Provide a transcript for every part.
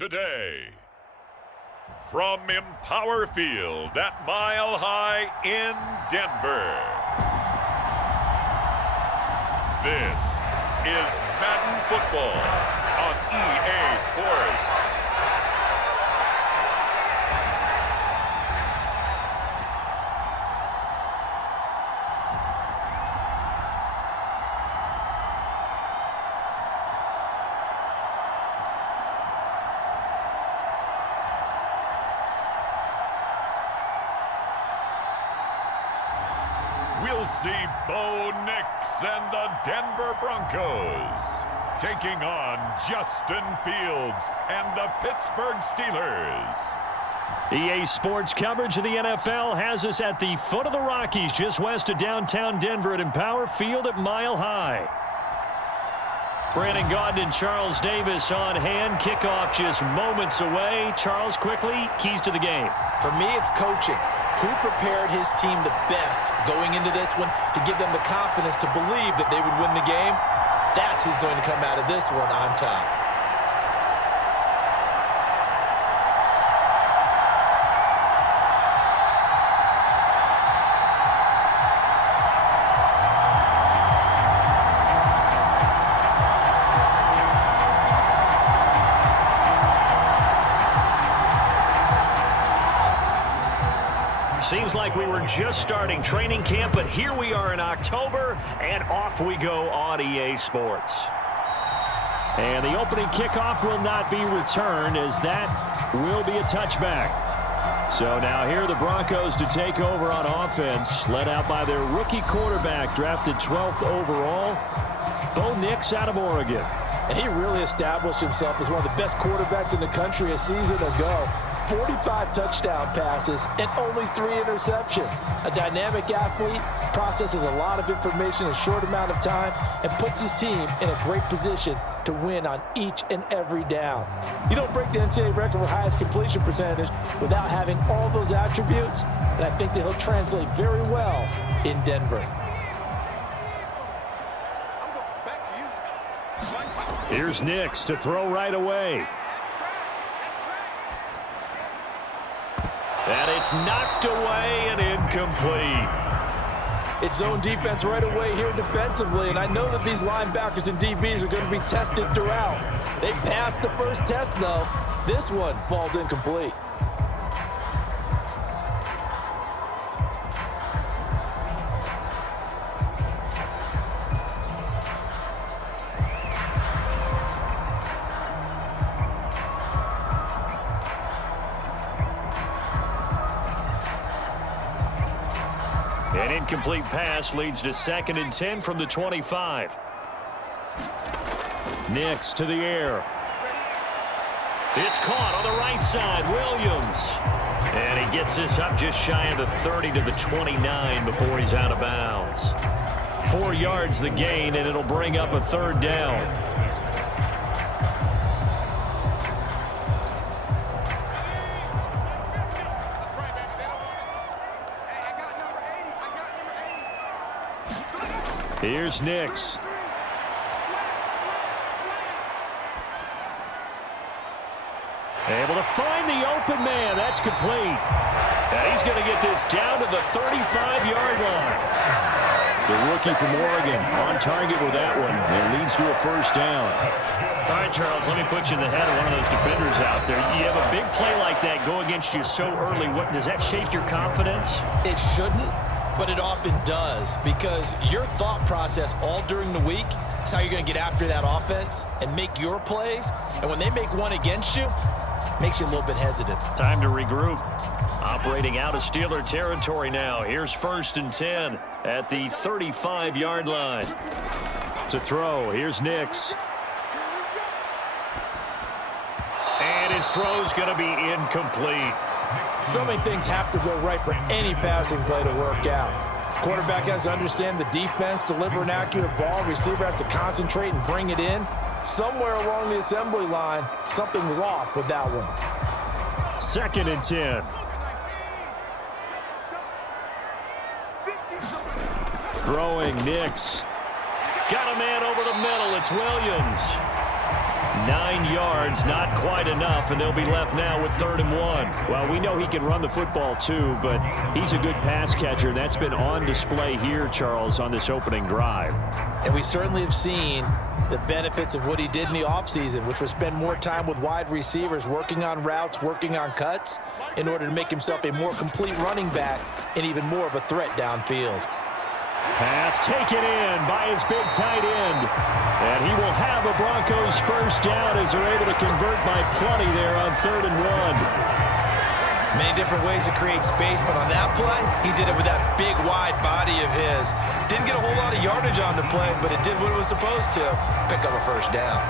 today. From Empower Field at Mile High in Denver, this is Madden Football on EA Sports. We'll see Bo Nix and the Denver Broncos taking on Justin Fields and the Pittsburgh Steelers. EA Sports coverage of the NFL has us at the foot of the Rockies, just west of downtown Denver at Empower Field at Mile High. Brandon Gaudin and Charles Davis on hand. Kickoff just moments away. Charles, quickly, keys to the game. For me, it's coaching. Who prepared his team the best going into this one to give them the confidence to believe that they would win the game? That's who's going to come out of this one on top. Seems like we were just starting training camp, but here we are in October, and off we go on EA Sports. And the opening kickoff will not be returned, as that will be a touchback. So now here are the Broncos to take over on offense, led out by their rookie quarterback, drafted 12th overall, Bo Nix out of Oregon. And he really established himself as one of the best quarterbacks in the country a season ago. 45 touchdown passes and only 3 interceptions. A dynamic athlete, processes a lot of information in a short amount of time, and puts his team in a great position to win on each and every down. You don't break the NCAA record for highest completion percentage without having all those attributes, and I think that he'll translate very well in Denver. Here's Nix to throw right away. And it's knocked away and incomplete. It's zone defense right away here defensively, and I know that these linebackers and DBs are going to be tested throughout. They passed the first test, though. This one falls incomplete. An incomplete pass leads to 2nd and 10 from the 25. Nix to the air. It's caught on the right side. Williams. And he gets this up just shy of the 30 to the 29 before he's out of bounds. 4 yards the gain, and it'll bring up a 3rd down. Here's Nix. Able to find the open man. That's complete. And he's going to get this down to the 35-yard line. The rookie from Oregon on target with that one. It leads to a 1st down. All right, Charles, let me put you in the head of one of those defenders out there. You have a big play like that go against you so early. What, does that shake your confidence? It shouldn't, but it often does, because your thought process all during the week is how you're going to get after that offense and make your plays. And when they make one against you, it makes you a little bit hesitant. Time to regroup. Operating out of Steeler territory now. Here's 1st and 10 at the 35-yard line. To throw, here's Nix. And his throw's going to be incomplete. So many things have to go right for any passing play to work out. Quarterback has to understand the defense, deliver an accurate ball. Receiver has to concentrate and bring it in. Somewhere along the assembly line, something was off with that one. 2nd and 10. Throwing, Nix. Got a man over the middle. It's Williams. 9 yards, not quite enough, and they'll be left now with 3rd and 1. Well, we know he can run the football too, but he's a good pass catcher, and that's been on display here, Charles, on this opening drive. And we certainly have seen the benefits of what he did in the offseason, which was spend more time with wide receivers, working on routes, working on cuts, in order to make himself a more complete running back and even more of a threat downfield. Pass taken in by his big tight end. And he will have a Broncos first down as they're able to convert by plenty there on 3rd and 1. Many different ways to create space, but on that play, he did it with that big, wide body of his. Didn't get a whole lot of yardage on the play, but it did what it was supposed to, pick up a first down.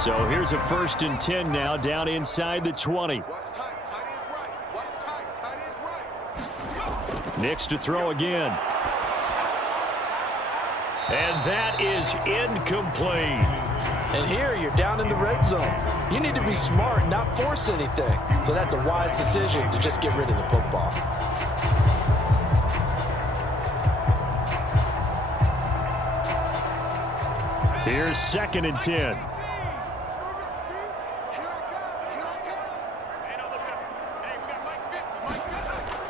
So here's a 1st and 10 now, down inside the 20. Nix to throw again. And that is incomplete. And here you're down in the red zone. You need to be smart and not force anything. So that's a wise decision to just get rid of the football. Here's 2nd and 10.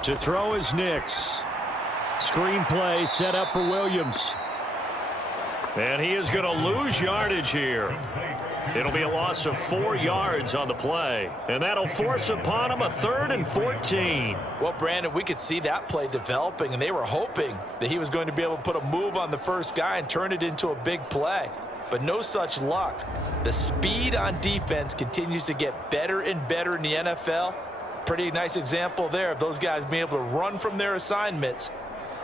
To throw is Nix. Screenplay set up for Williams. And he is going to lose yardage here. It'll be a loss of 4 yards on the play. And that'll force upon him a 3rd and 14. Well, Brandon, we could see that play developing, and they were hoping that he was going to be able to put a move on the first guy and turn it into a big play. But no such luck. The speed on defense continues to get better and better in the NFL. Pretty nice example there of those guys being able to run from their assignments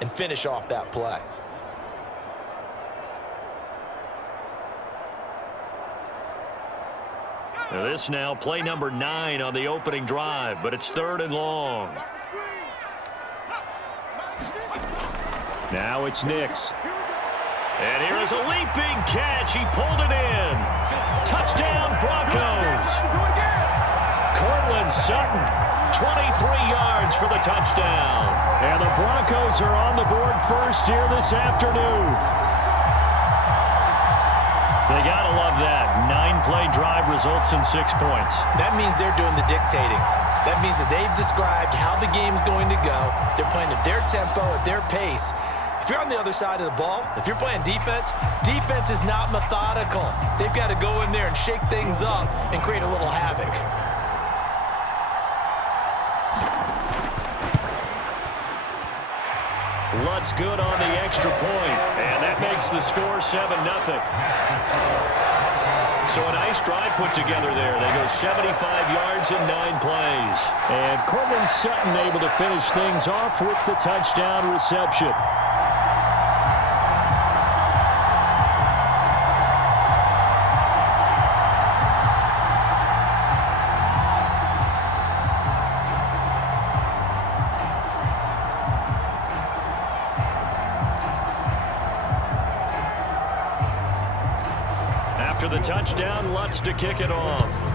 and finish off that play. Now this now play number 9 on the opening drive, but it's 3rd and long. Now it's Nix. And here is a leaping catch. He pulled it in. Touchdown, Broncos. Cortland Sutton, 23 yards for the touchdown. And the Broncos are on the board first here this afternoon. They got to love that. 9-play drive results in 6 points. That means they're doing the dictating. That means that they've described how the game's going to go. They're playing at their tempo, at their pace. If you're on the other side of the ball, if you're playing defense, defense is not methodical. They've got to go in there and shake things up and create a little havoc. Lutz good on the extra point, and that makes the score 7-0. So a nice drive put together there. They go 75 yards in 9 plays. And Cortland Sutton able to finish things off with the touchdown reception. After the touchdown, Lutz to kick it off.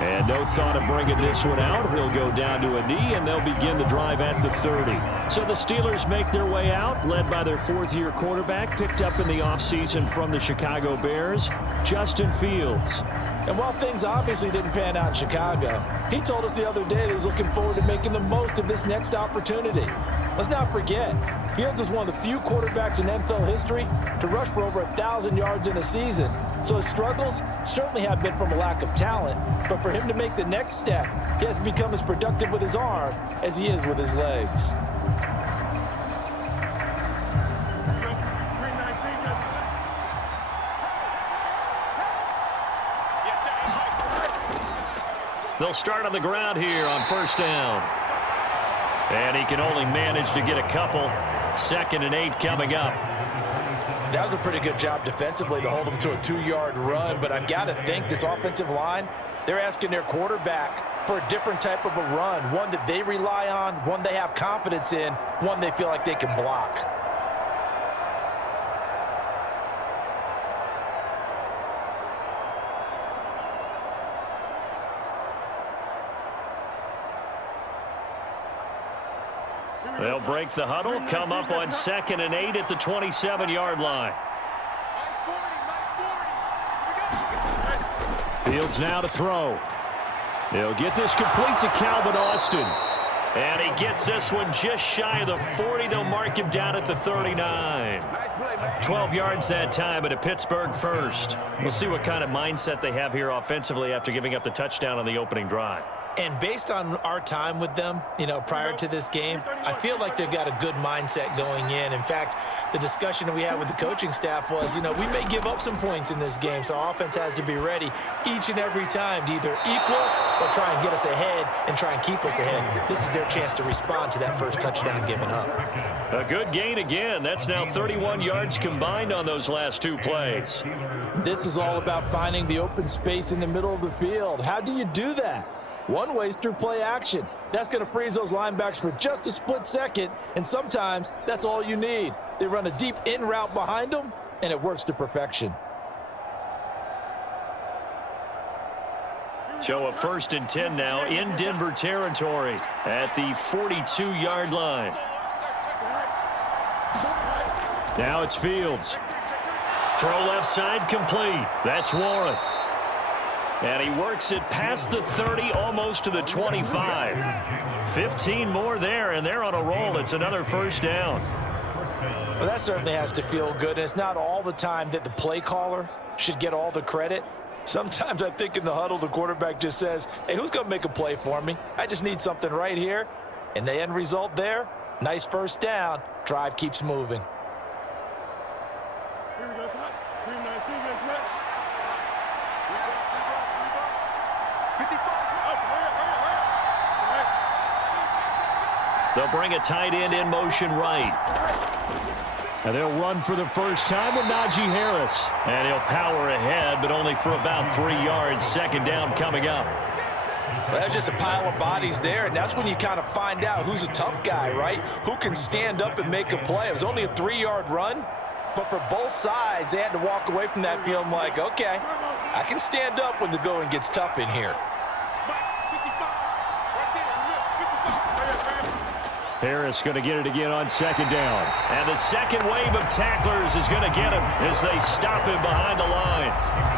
And no thought of bringing this one out. He'll go down to a knee, and they'll begin the drive at the 30. So the Steelers make their way out, led by their 4th-year quarterback, picked up in the offseason from the Chicago Bears, Justin Fields. And while things obviously didn't pan out in Chicago, he told us the other day that he was looking forward to making the most of this next opportunity. Let's not forget, Fields is one of the few quarterbacks in NFL history to rush for over 1,000 yards in a season. So his struggles certainly have been from a lack of talent, but for him to make the next step, he has become as productive with his arm as he is with his legs. They'll start on the ground here on 1st down. And he can only manage to get a couple. 2nd and 8 coming up. That was a pretty good job defensively to hold him to a 2-yard run, but I've got to think this offensive line, they're asking their quarterback for a different type of a run, one that they rely on, one they have confidence in, one they feel like they can block. They'll break the huddle, come up on 2nd and 8 at the 27-yard line. Fields now to throw. He'll get this complete to Calvin Austin. And he gets this one just shy of the 40. They'll mark him down at the 39. 12 yards that time, and a Pittsburgh first. We'll see what kind of mindset they have here offensively after giving up the touchdown on the opening drive. And based on our time with them, prior to this game, I feel like they've got a good mindset going in. In fact, the discussion that we had with the coaching staff was, we may give up some points in this game, so our offense has to be ready each and every time to either equal or try and get us ahead and try and keep us ahead. This is their chance to respond to that first touchdown given up. A good gain again. That's now 31 yards combined on those last 2 plays. This is all about finding the open space in the middle of the field. How do you do that? One way is through play action. That's going to freeze those linebacks for just a split second, and sometimes that's all you need. They run a deep in route behind them, and it works to perfection. So a 1st and 10 now in Denver territory at the 42-yard line. Now it's Fields. Throw left side complete. That's Warren. And he works it past the 30, almost to the 25. 15 more there, and they're on a roll. It's another first down. Well, that certainly has to feel good. And it's not all the time that the play caller should get all the credit. Sometimes I think in the huddle, the quarterback just says, hey, who's going to make a play for me? I just need something right here. And the end result there, nice first down. Drive keeps moving. They'll bring a tight end in motion right. And they'll run for the first time with Najee Harris. And he'll power ahead, but only for about 3 yards. 2nd down coming up. Well, that's just a pile of bodies there, and that's when you kind of find out who's a tough guy, right? Who can stand up and make a play. It was only a 3-yard run, but for both sides, they had to walk away from that feeling like, okay, I can stand up when the going gets tough in here. Harris going to get it again on 2nd down. And the second wave of tacklers is going to get him as they stop him behind the line.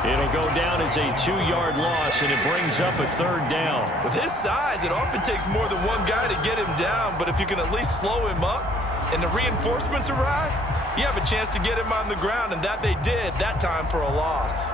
It'll go down as a 2-yard loss, and it brings up a 3rd down. With his size, it often takes more than one guy to get him down, but if you can at least slow him up and the reinforcements arrive, you have a chance to get him on the ground, and that they did that time for a loss.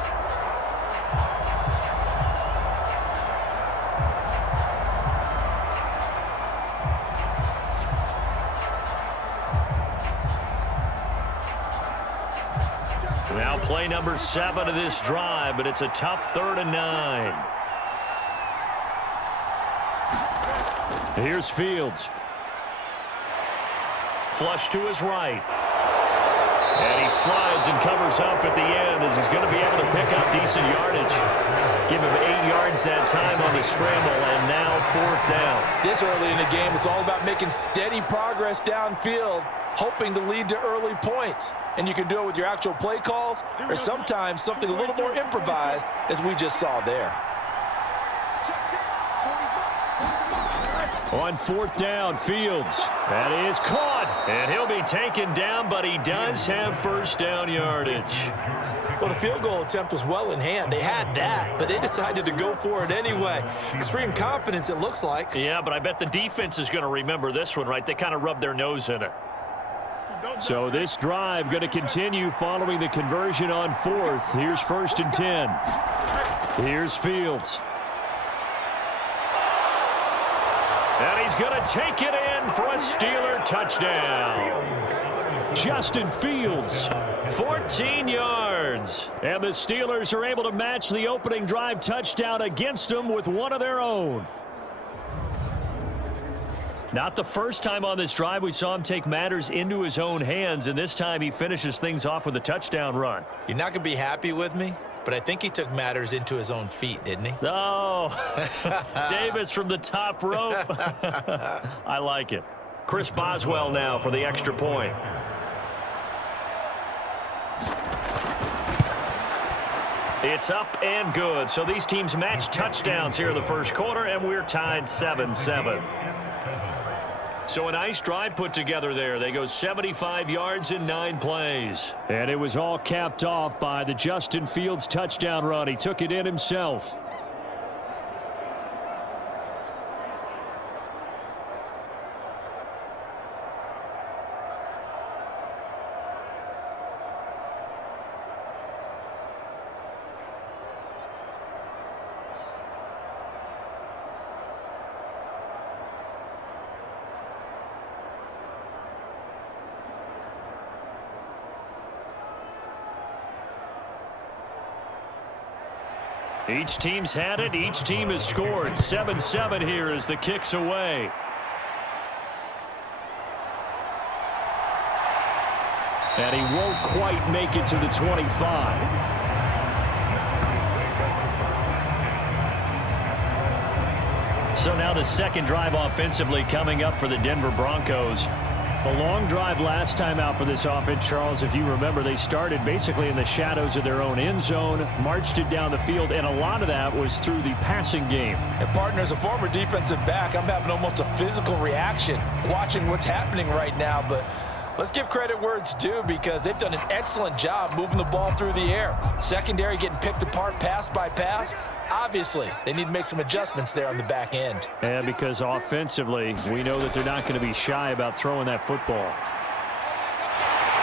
Now play number 7 of this drive, but it's a tough 3rd and 9. Here's Fields. Flush to his right. And he slides and covers up at the end as he's going to be able to pick up decent yardage. Give him 8 yards that time on the scramble, and now 4th down. This early in the game, it's all about making steady progress downfield, hoping to lead to early points. And you can do it with your actual play calls or sometimes something a little more improvised, as we just saw there. On 4th down, Fields. That is caught. And he'll be taken down, but he does have first down yardage. Well, the field goal attempt was well in hand. They had that, but they decided to go for it anyway. Extreme confidence, it looks like. Yeah, but I bet the defense is going to remember this one, right? They kind of rubbed their nose in it. So this drive going to continue following the conversion on 4th. Here's 1st and 10. Here's Fields. And he's going to take it in for a Steeler touchdown. Justin Fields, 14 yards. And the Steelers are able to match the opening drive touchdown against them with one of their own. Not the first time on this drive we saw him take matters into his own hands, and this time he finishes things off with a touchdown run. You're not going to be happy with me, but I think he took matters into his own feet, didn't he? Oh, Davis from the top rope. I like it. Chris Boswell now for the extra point. It's up and good. So these teams match touchdowns here in the first quarter, and we're tied 7-7. So a nice drive put together there. They go 75 yards in 9 plays. And it was all capped off by the Justin Fields touchdown run. He took it in himself. Each team's had it. Each team has scored. 7-7 here as the kick's away. And he won't quite make it to the 25. So now the second drive offensively coming up for the Denver Broncos. A long drive last time out for this offense, Charles. If you remember, they started basically in the shadows of their own end zone, marched it down the field, and a lot of that was through the passing game. And partner, as a former defensive back, I'm having almost a physical reaction watching what's happening right now. But let's give credit where it's due, because they've done an excellent job moving the ball through the air. Secondary getting picked apart pass by pass. Obviously, they need to make some adjustments there on the back end. And because offensively, we know that they're not going to be shy about throwing that football.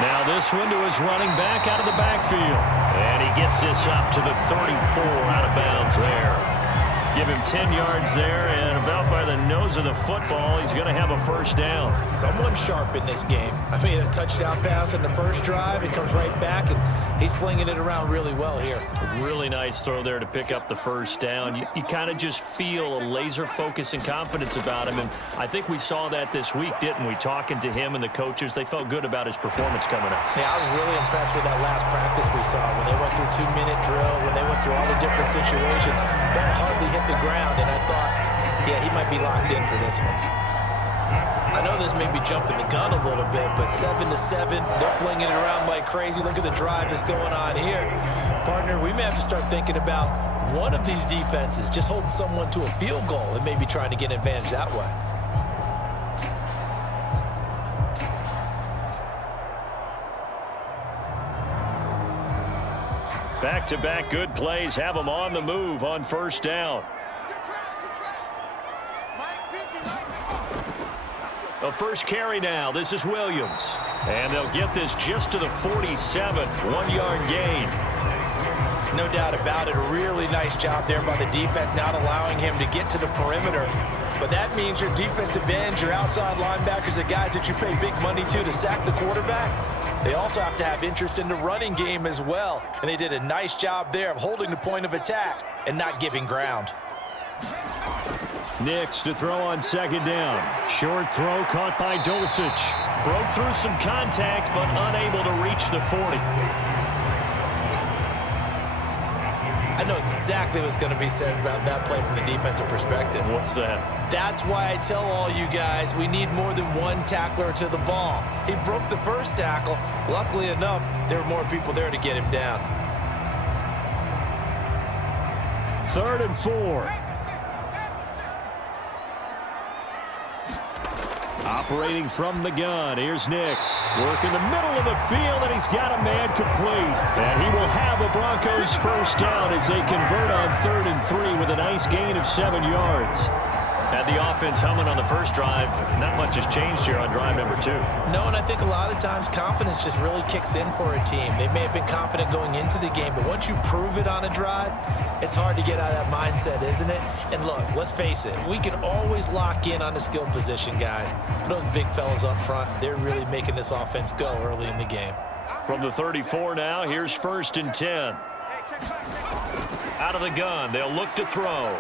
Now this one to his running back out of the backfield. And he gets this up to the 34 out of bounds there. Give him 10 yards there, and about by the nose of the football, he's going to have a first down. Someone sharp in this game. I mean, a touchdown pass in the first drive. He comes right back, and he's flinging it around really well here. Really nice throw there to pick up the first down. You kind of just feel a laser focus and confidence about him, and I think we saw that this week, didn't we? Talking to him and the coaches, they felt good about his performance coming up. Yeah, I was really impressed with that last practice we saw when they went through 2-minute drill, when they went through all the different situations. Ball hardly hit the ground, and I thought, yeah, he might be locked in for this one. I know this may be jumping the gun a little bit, but 7-7, they're flinging it around like crazy. Look at the drive that's going on here. Partner, we may have to start thinking about one of these defenses just holding someone to a field goal and maybe trying to get an advantage that way. Back-to-back good plays have them on the move on first down. The first carry now. This is Williams. And they'll get this just to the 47. 1-yard gain. No doubt about it. A really nice job there by the defense, not allowing him to get to the perimeter. But that means your defensive ends, your outside linebackers, the guys that you pay big money to sack the quarterback, they also have to have interest in the running game as well. And they did a nice job there of holding the point of attack and not giving ground. Nix to throw on second down. Short throw caught by Dulcich. Broke through some contact, but unable to reach the 40. I know exactly what's going to be said about that play from the defensive perspective. What's that? That's why I tell all you guys we need more than one tackler to the ball. He broke the first tackle. Luckily enough, there were more people there to get him down. 3rd and 4. Operating from the gun, here's Nix. Work in the middle of the field, and he's got a man complete. And he will have a Broncos first down as they convert on 3rd and 3 with a nice gain of 7 yards. Had the offense humming on the first drive. Not much has changed here on drive number 2. No, and I think a lot of times confidence just really kicks in for a team. They may have been confident going into the game, but once you prove it on a drive, it's hard to get out of that mindset, isn't it? And look, let's face it, we can always lock in on the skill position, guys. But those big fellas up front, they're really making this offense go early in the game. From the 34 now, here's 1st and 10. Out of the gun, they'll look to throw.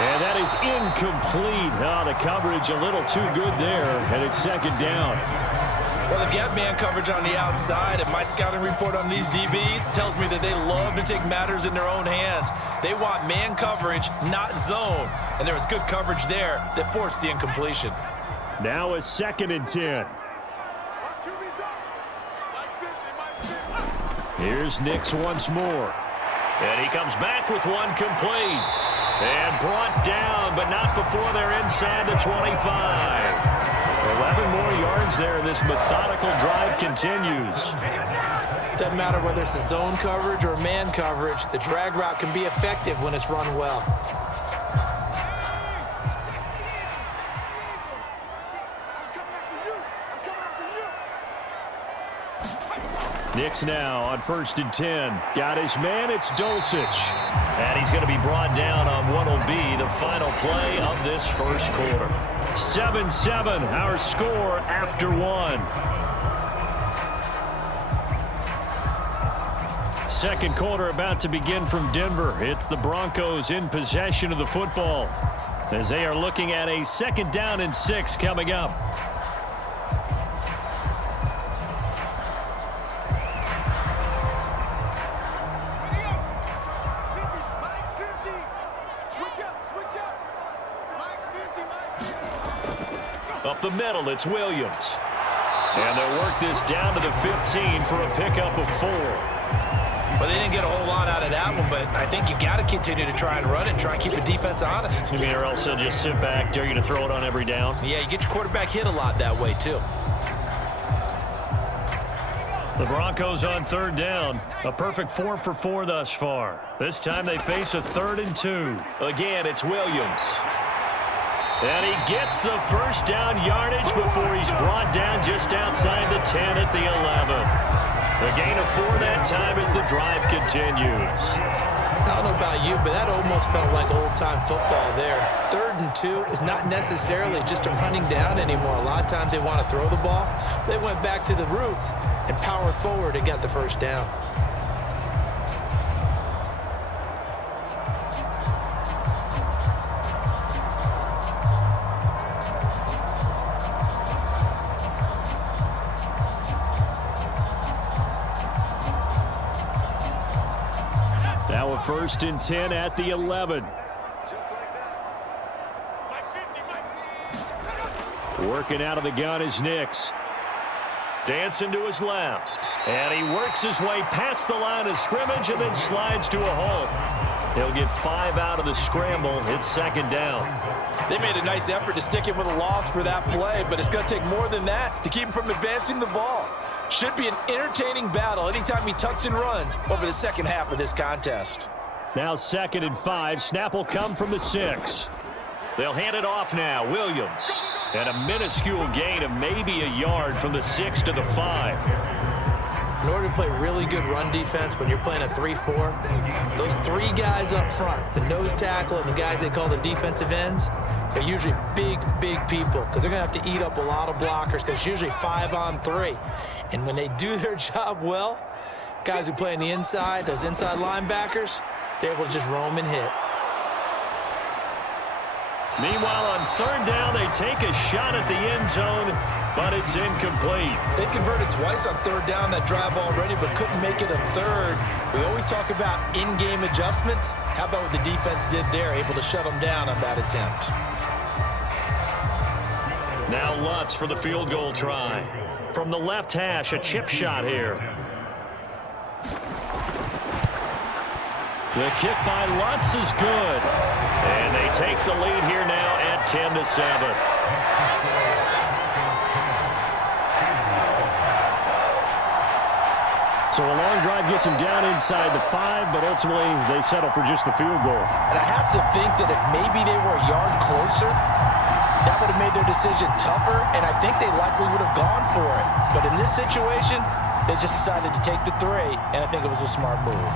And that is incomplete. Oh, the coverage a little too good there, and it's 2nd down. Well, they've got man coverage on the outside, and my scouting report on these DBs tells me that they love to take matters in their own hands. They want man coverage, not zone. And there was good coverage there that forced the incompletion. Now a 2nd and 10. Here's Nix once more. And he comes back with one complete. And brought down, but not before they're inside the 25. 11 more yards there. This methodical drive continues. Doesn't matter whether it's a zone coverage or man coverage, the drag route can be effective when it's run well. Nix now on 1st and 10. Got his man, it's Dulcich. And he's going to be brought down on what will be the final play of this first quarter. 7-7, our score after one. Second quarter about to begin from Denver. It's the Broncos in possession of the football as they are looking at a 2nd down and 6 coming up. Up the middle, it's Williams. And they'll work this down to the 15 for a pickup of 4. Well, they didn't get a whole lot out of that one, but I think you've got to continue to try and run it and try and keep the defense honest. You mean, or else they'll just sit back, dare you to throw it on every down? Yeah, you get your quarterback hit a lot that way, too. The Broncos on 3rd down. A perfect 4 for 4 thus far. This time they face a 3rd and 2. Again, it's Williams. And he gets the first down yardage before he's brought down just outside the 10 at the 11. The gain of 4 that time as the drive continues. I don't know about you, but that almost felt like old-time football there. 3rd and 2 is not necessarily just a running down anymore. A lot of times they want to throw the ball. They went back to the roots and powered forward and got the first down. Now a 1st and 10 at the 11. Working out of the gun is Nix. Dancing to his left. And he works his way past the line of scrimmage and then slides to a hole. He'll get 5 out of the scramble. It's 2nd down. They made a nice effort to stick him with a loss for that play, but it's going to take more than that to keep him from advancing the ball. Should be an entertaining battle anytime he tucks and runs over the second half of this contest. Now 2nd and 5. Snap will come from the 6. They'll hand it off now. Williams. And a minuscule gain of maybe a yard from the 6 to the 5. In order to play really good run defense when you're playing a 3-4, those 3 guys up front, the nose tackle and the guys they call the defensive ends, they're usually big, big people because they're going to have to eat up a lot of blockers because it's usually 5 on 3. And when they do their job well, guys who play on the inside, those inside linebackers, they're able to just roam and hit. Meanwhile, on 3rd down, they take a shot at the end zone, but it's incomplete. They converted twice on 3rd down that drive already, but couldn't make it a 3rd. We always talk about in-game adjustments. How about what the defense did there, able to shut them down on that attempt? Now Lutz for the field goal try. From the left hash, a chip shot here. The kick by Lutz is good. And they take the lead here now at 10-7. So a long drive gets him down inside the 5, but ultimately they settle for just the field goal. And I have to think that if maybe they were a yard closer, that would have made their decision tougher, and I think they likely would have gone for it. But in this situation, they just decided to take the 3, and I think it was a smart move.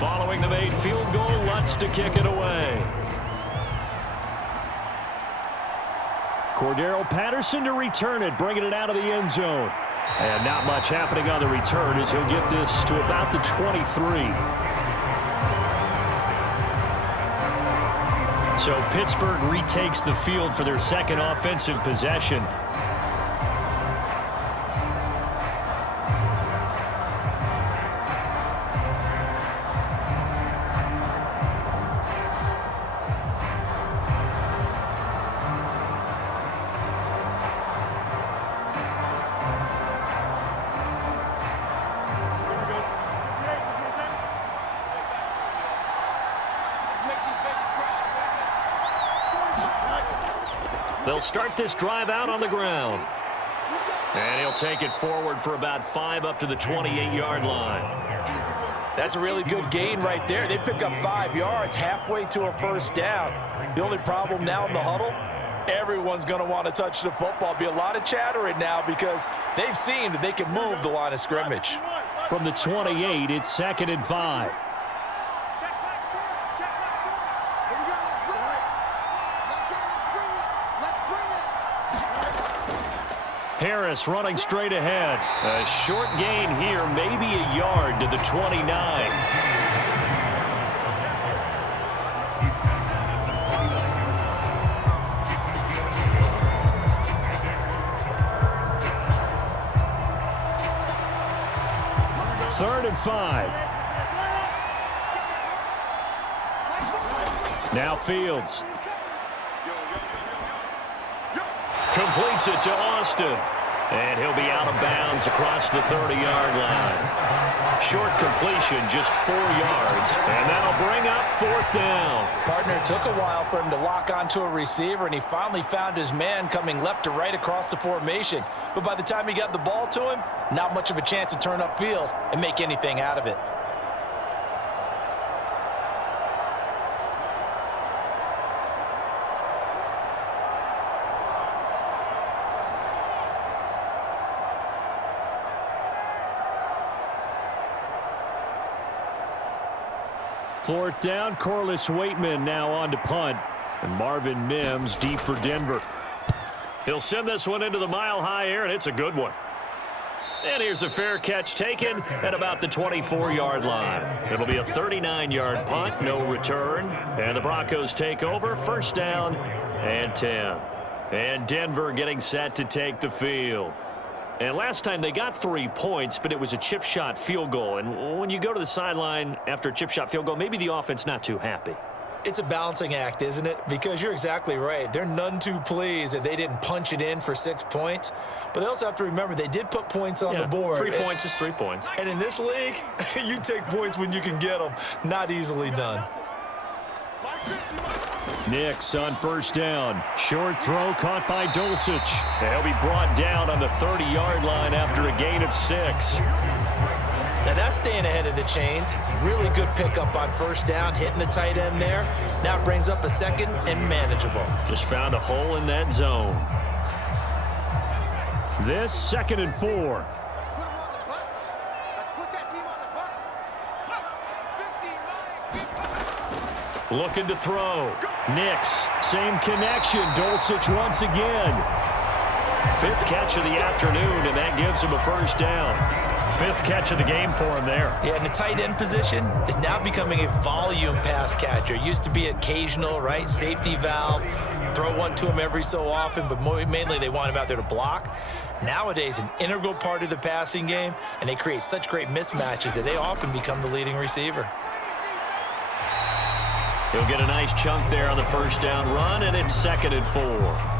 Following the made field goal, Lutz to kick it away. Cordero Patterson to return it, bringing it out of the end zone. And not much happening on the return as he'll get this to about the 23. So Pittsburgh retakes the field for their 2nd offensive possession. They'll start this drive out on the ground. And he'll take it forward for about 5 up to the 28-yard line. That's a really good gain right there. They pick up 5 yards halfway to a first down. The only problem now in the huddle, everyone's going to want to touch the football. Be a lot of chattering now because they've seen that they can move the line of scrimmage. From the 28, it's 2nd and 5. Harris running straight ahead. A short gain here, maybe a yard to the 29. Third and 5. Now Fields. Completes it to Austin. And he'll be out of bounds across the 30-yard line. Short completion, just 4 yards. And that'll bring up 4th down. Partner, took a while for him to lock onto a receiver, and he finally found his man coming left to right across the formation. But by the time he got the ball to him, not much of a chance to turn upfield and make anything out of it. Fourth down, Corliss Waitman now on to punt. And Marvin Mims deep for Denver. He'll send this one into the mile-high air, and it's a good one. And here's a fair catch taken at about the 24-yard line. It'll be a 39-yard punt, no return. And the Broncos take over, 1st down and 10. And Denver getting set to take the field. And last time they got 3 points, but it was a chip shot field goal. And when you go to the sideline after a chip shot field goal, maybe the offense not too happy. It's a balancing act, isn't it? Because you're exactly right. They're none too pleased that they didn't punch it in for 6 points. But they also have to remember they did put points on the board. 3 points is 3 points. And in this league, you take points when you can get them. Not easily done. Nix on 1st down. Short throw caught by Dulcich. He'll be brought down on the 30-yard line after a gain of 6. Now that's staying ahead of the chains. Really good pickup on 1st down, hitting the tight end there. Now it brings up a 2nd and manageable. Just found a hole in that zone. This 2nd and 4. Looking to throw. Nix, same connection. Dulcich once again. 5th catch of the afternoon, and that gives him a 1st down. 5th catch of the game for him there. Yeah, and the tight end position is now becoming a volume pass catcher. Used to be occasional, right? Safety valve. Throw one to him every so often, but mainly they want him out there to block. Nowadays, an integral part of the passing game, and they create such great mismatches that they often become the leading receiver. He'll get a nice chunk there on the 1st down run, and it's 2nd and 4.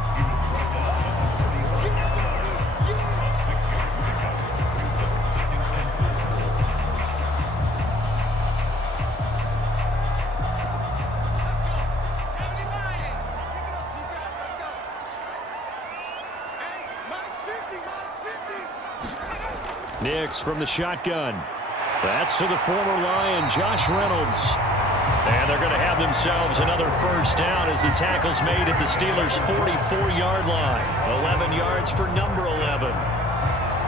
Nix from the shotgun. That's to the former Lion, Josh Reynolds. And they're going to have themselves another 1st down as the tackle's made at the Steelers' 44-yard line. 11 yards for number 11.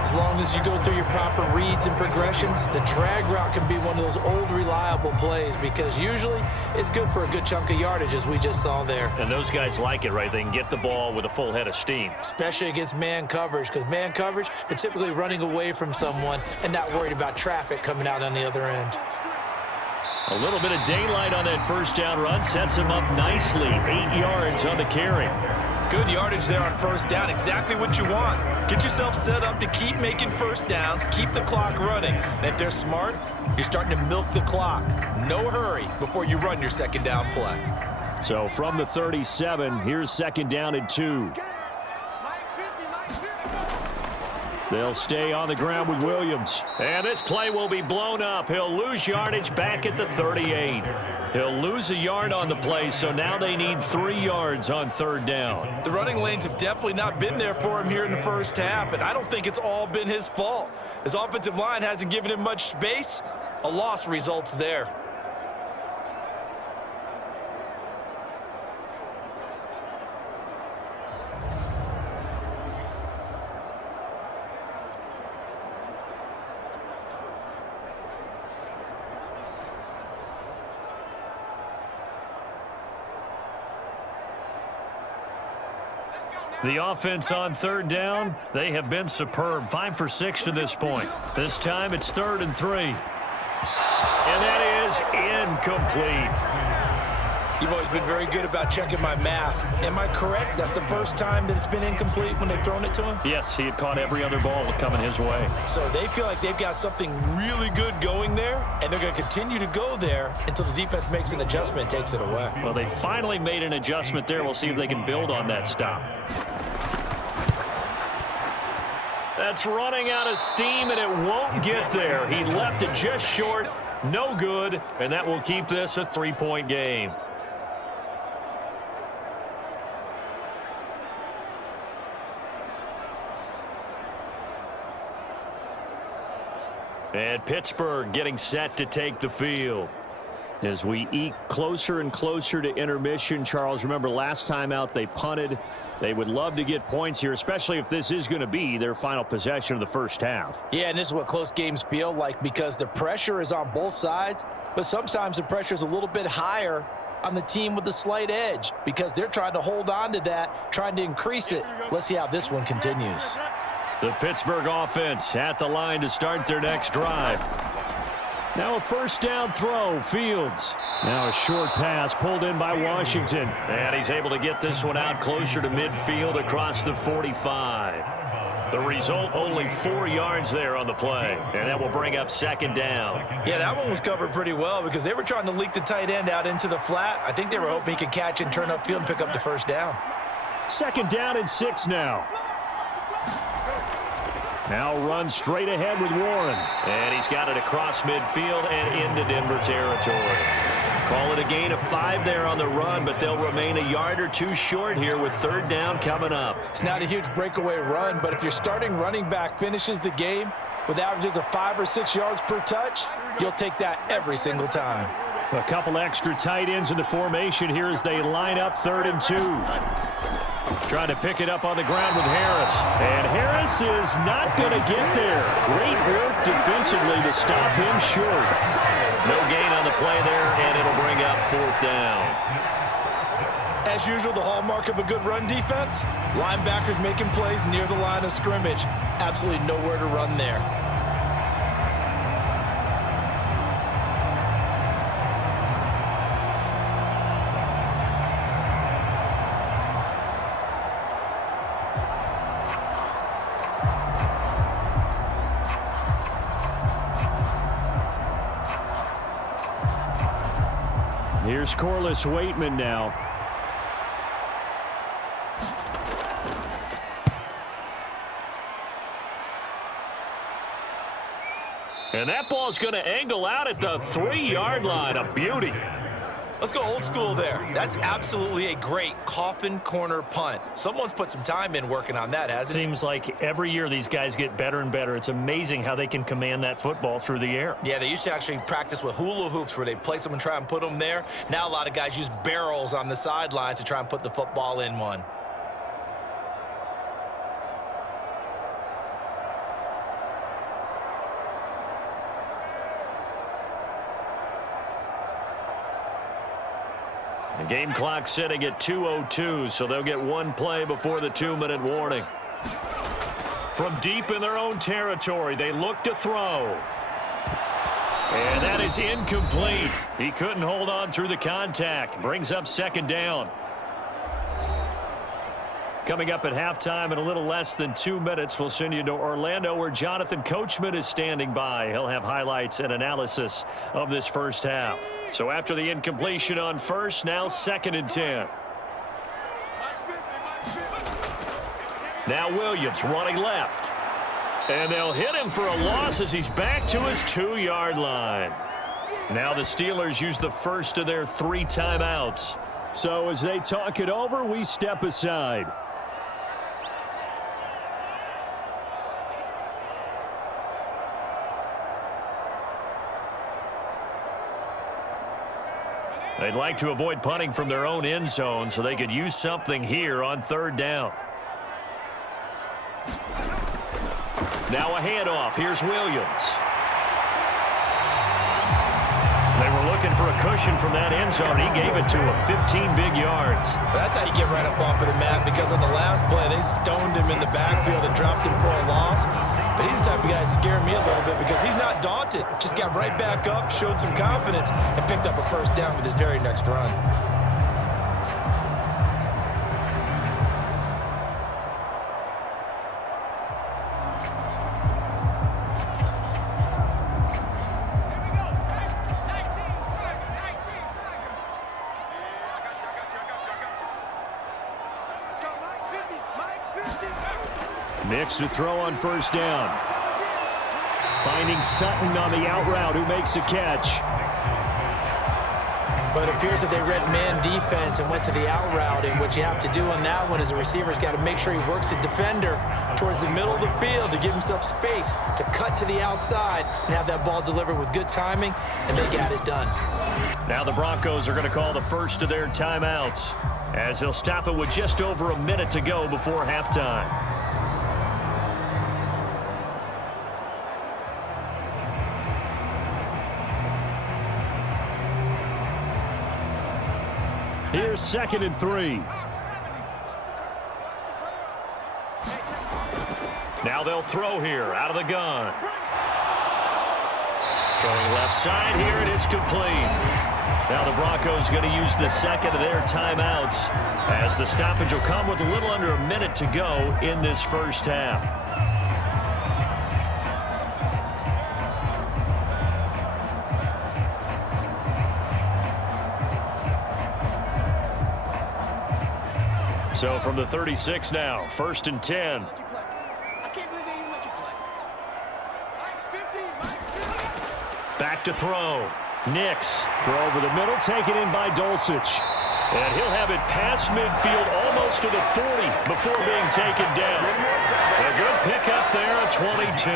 As long as you go through your proper reads and progressions, the drag route can be one of those old reliable plays because usually it's good for a good chunk of yardage, as we just saw there. And those guys like it, right? They can get the ball with a full head of steam. Especially against man coverage, because man coverage, they're typically running away from someone and not worried about traffic coming out on the other end. A little bit of daylight on that 1st down run sets him up nicely. 8 yards on the carry. Good yardage there on 1st down. Exactly what you want. Get yourself set up to keep making 1st downs, keep the clock running. And if they're smart, you're starting to milk the clock. No hurry before you run your 2nd down play. So from the 37, here's 2nd down and 2. They'll stay on the ground with Williams. And this play will be blown up. He'll lose yardage back at the 38. He'll lose a yard on the play, so now they need 3 yards on 3rd down. The running lanes have definitely not been there for him here in the first half, and I don't think it's all been his fault. His offensive line hasn't given him much space. A loss results there. The offense on 3rd down, they have been superb. 5 for 6 to this point. This time it's 3rd and 3. And that is incomplete. You've always been very good about checking my math. Am I correct? That's the first time that it's been incomplete when they've thrown it to him? Yes, he had caught every other ball coming his way. So they feel like they've got something really good going there, and they're going to continue to go there until the defense makes an adjustment and takes it away. Well, they finally made an adjustment there. We'll see if they can build on that stop. That's running out of steam, and it won't get there. He left it just short. No good, and that will keep this a 3-point game. And Pittsburgh getting set to take the field. As we eke closer and closer to intermission, Charles, remember last time out they punted. They would love to get points here, especially if this is going to be their final possession of the first half. Yeah, and this is what close games feel like because the pressure is on both sides, but sometimes the pressure is a little bit higher on the team with the slight edge because they're trying to hold on to that, trying to increase it. Let's see how this one continues. The Pittsburgh offense at the line to start their next drive. Now a 1st down throw, Fields. Now a short pass pulled in by Washington. And he's able to get this one out closer to midfield across the 45. The result, only 4 yards there on the play. And that will bring up 2nd down. Yeah, that one was covered pretty well because they were trying to leak the tight end out into the flat. I think they were hoping he could catch and turn upfield and pick up the 1st down. 2nd down and 6 now. Now run straight ahead with Warren. And he's got it across midfield and into Denver territory. Call it a gain of 5 there on the run, but they'll remain a yard or 2 short here with 3rd down coming up. It's not a huge breakaway run, but if your starting running back finishes the game with averages of 5 or 6 yards per touch, you'll take that every single time. A couple extra tight ends in the formation here as they line up 3rd and 2. Trying to pick it up on the ground with Harris. And Harris is not going to get there. Great work defensively to stop him short. No gain on the play there, and it'll bring up 4th down. As usual, the hallmark of a good run defense, linebackers making plays near the line of scrimmage. Absolutely nowhere to run there. Here's Corliss Waitman now. And that ball's going to angle out at the 3-yard line. A beauty. Let's go old school there. That's absolutely a great coffin corner punt. Someone's put some time in working on that, hasn't it? Seems like every year these guys get better and better. It's amazing how they can command that football through the air. Yeah, they used to actually practice with hula hoops where they place them and try and put them there. Now a lot of guys use barrels on the sidelines to try and put the football in one. The game clock sitting at 2:02, so they'll get 1 play before the 2-minute warning. From deep in their own territory, they look to throw. And that is incomplete. He couldn't hold on through the contact. Brings up 2nd down. Coming up at halftime in a little less than 2 minutes, we'll send you to Orlando where Jonathan Coachman is standing by. He'll have highlights and analysis of this first half. So after the incompletion on first, now 2nd and 10. Now Williams running left. And they'll hit him for a loss as he's back to his 2-yard line. Now the Steelers use the first of their 3 timeouts. So as they talk it over, we step aside. They'd like to avoid punting from their own end zone so they could use something here on 3rd down. Now a handoff. Here's Williams. They were looking for a cushion from that end zone. He gave it to him. 15 big yards. That's how you get right up off of the mat, because on the last play, they stoned him in the backfield and dropped him for a loss. But he's the type of guy that scared me a little bit because he's not daunted. Just got right back up, showed some confidence, and picked up a 1st down with his very next run. Nix to throw on 1st down. Finding Sutton on the out route, who makes a catch. But it appears that they read man defense and went to the out route, and what you have to do on that one is the receiver's got to make sure he works the defender towards the middle of the field to give himself space to cut to the outside and have that ball delivered with good timing, and they got it done. Now the Broncos are going to call the first of their timeouts as they'll stop it with just over a minute to go before halftime. Here's 2nd and 3. Now they'll throw here out of the gun. Throwing left side here, and it's complete. Now the Broncos going to use the 2nd of their timeouts as the stoppage will come with a little under a minute to go in this 1st half. So from the 36 now, 1st and 10. I can't believe they even let you play. Mike's 50. Back to throw. Nix. Throw over the middle, taken in by Dulcich. And he'll have it past midfield almost to the 40 before being taken down. A good pickup there at 22.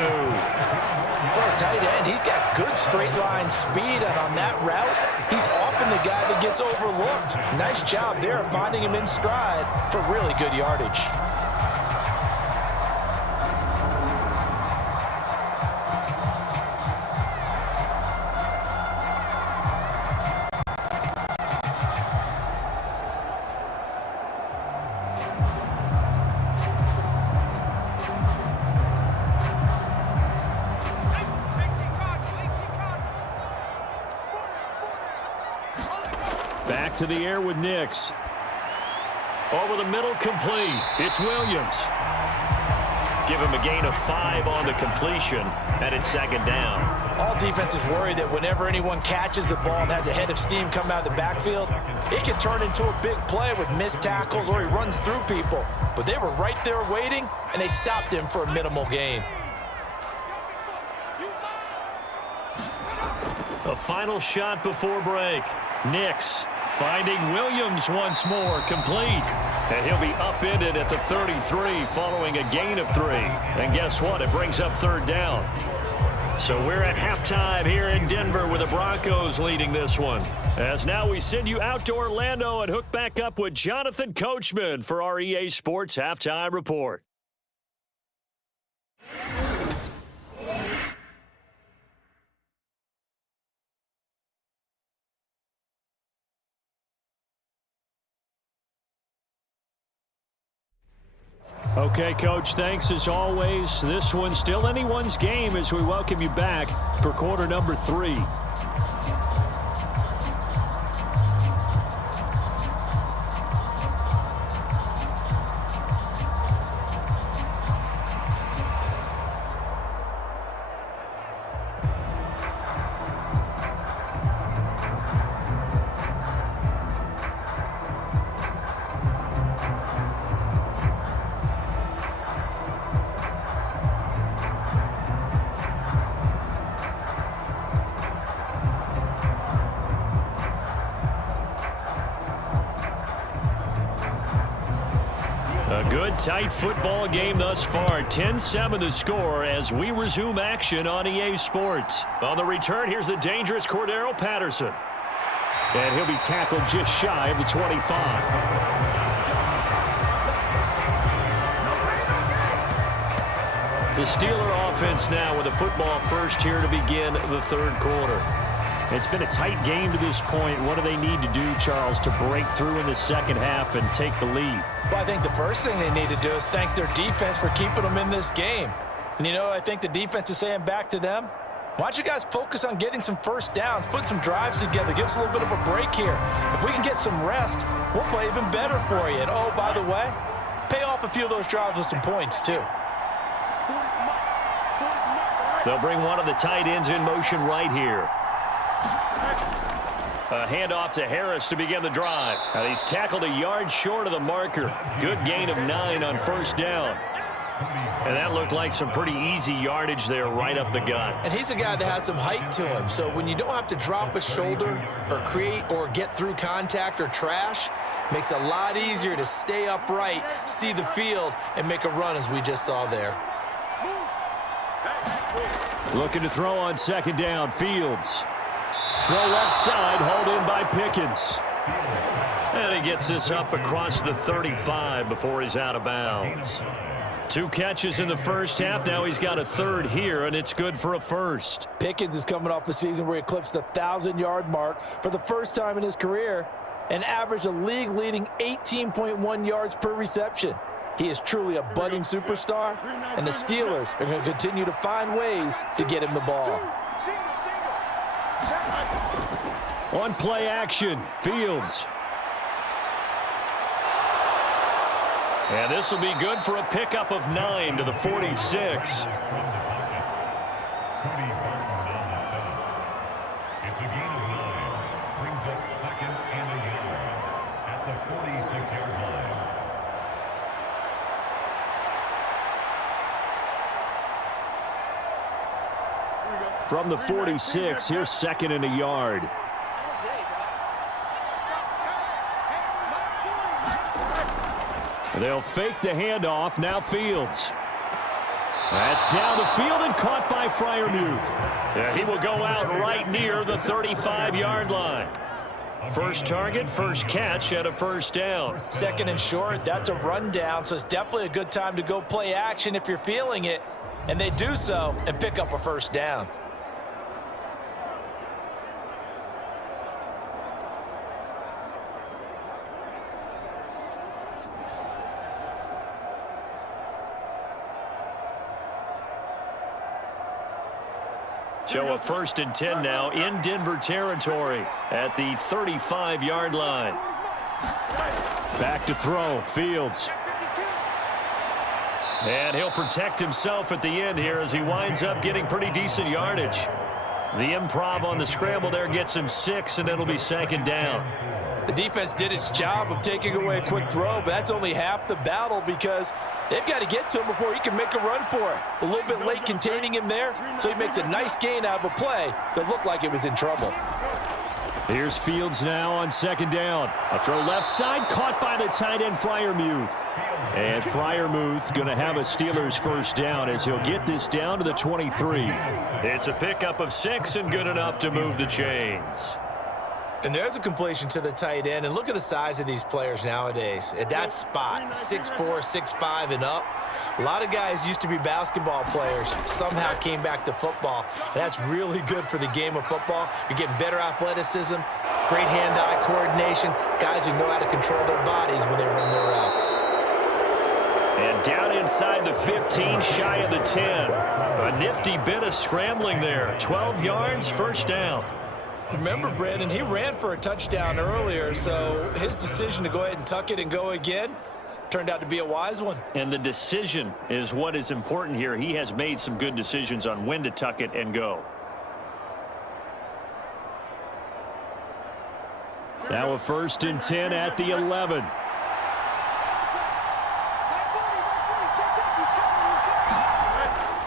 For a tight end, he's got good straight line speed, and on that route, he's often the guy that gets overlooked. Nice job there of finding him in stride for really good yardage. Back to the air with Nix. Over the middle, complete. It's Williams. Give him a gain of 5 on the completion, and it's 2nd down. All defenses worry that whenever anyone catches the ball and has a head of steam come out of the backfield, it can turn into a big play with missed tackles or he runs through people. But they were right there waiting, and they stopped him for a minimal gain. A final shot before break. Nix finding Williams once more, complete. And he'll be upended at the 33 following a gain of 3. And guess what? It brings up 3rd down. So we're at halftime here in Denver with the Broncos leading this one. As now we send you out to Orlando and hook back up with Jonathan Coachman for our EA Sports Halftime Report. Okay, Coach, thanks as always. This one's still anyone's game as we welcome you back for quarter number 3. tight football game thus far. 10-7 the score as we resume action on EA Sports. On the return, here's the dangerous Cordero Patterson. And he'll be tackled just shy of the 25. The Steeler offense now with the football first here to begin the third quarter. It's been a tight game to this point. What do they need to do, Charles, to break through in the second half and take the lead? Well, I think the first thing they need to do is thank their defense for keeping them in this game. And, you know, I think the defense is saying back to them, why don't you guys focus on getting some first downs, put some drives together, give us a little bit of a break here. If we can get some rest, we'll play even better for you. And, oh, by the way, pay off a few of those drives with some points, too. They'll bring one of the tight ends in motion right here. A handoff to Harris to begin the drive. Now he's tackled a yard short of the marker. Good gain of 9 on first down. And that looked like some pretty easy yardage there right up the gut. And he's a guy that has some height to him. So when you don't have to drop a shoulder or create or get through contact or trash, makes it a lot easier to stay upright, see the field, and make a run as we just saw there. Looking to throw on second down. Fields. Throw left side, hauled in by Pickens. And he gets this up across the 35 before he's out of bounds. 2 catches in the first half. Now he's got a third here, and it's good for a first. Pickens is coming off a season where he eclipsed the 1,000-yard mark for the first time in his career and averaged a league-leading 18.1 yards per reception. He is truly a budding superstar, and the Steelers are going to continue to find ways to get him the ball. On play action, Fields. And this will be good for a pickup of 9 to the 46. From the 46, here's second and a yard. They'll fake the handoff. Now Fields. That's down the field and caught by Freiermuth. Yeah, he will go out right near the 35-yard line. First target, first catch, and a first down. Second and short, that's a rundown, so it's definitely a good time to go play action if you're feeling it. And they do so and pick up a first down. So a 1st and 10 now in Denver territory at the 35-yard line. Back to throw, Fields. And he'll protect himself at the end here as he winds up getting pretty decent yardage. The improv on the scramble there gets him 6, and it'll be second down. The defense did its job of taking away a quick throw, but that's only half the battle because they've got to get to him before he can make a run for it. A little bit late containing him there, so he makes a nice gain out of a play that looked like it was in trouble. Here's Fields now on second down. A throw left side, caught by the tight end Freiermuth. And Freiermuth going to have a Steelers first down as he'll get this down to the 23. It's a pickup of 6 and good enough to move the chains. And there's a completion to the tight end. And look at the size of these players nowadays. At that spot, 6'4", 6'5", and up. A lot of guys used to be basketball players, somehow came back to football. And that's really good for the game of football. You're getting better athleticism, great hand-eye coordination, guys who know how to control their bodies when they run their routes. And down inside the 15, shy of the 10. A nifty bit of scrambling there. 12 yards, first down. Remember, Brandon, he ran for a touchdown earlier, so his decision to go ahead and tuck it and go again turned out to be a wise one. And the decision is what is important here. He has made some good decisions on when to tuck it and go. Now a 1st and 10 at the 11.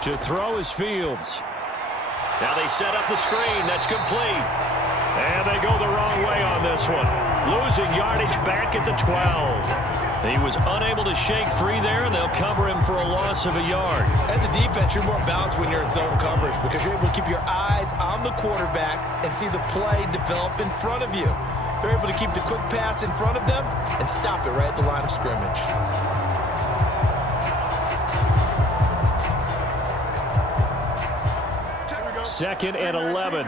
To throw is Fields. Now they set up the screen. That's complete. And they go the wrong way on this one. Losing yardage back at the 12. He was unable to shake free there, and they'll cover him for a loss of a yard. As a defense, you're more balanced when you're in zone coverage because you're able to keep your eyes on the quarterback and see the play develop in front of you. They're able to keep the quick pass in front of them and stop it right at the line of scrimmage. Second and 11.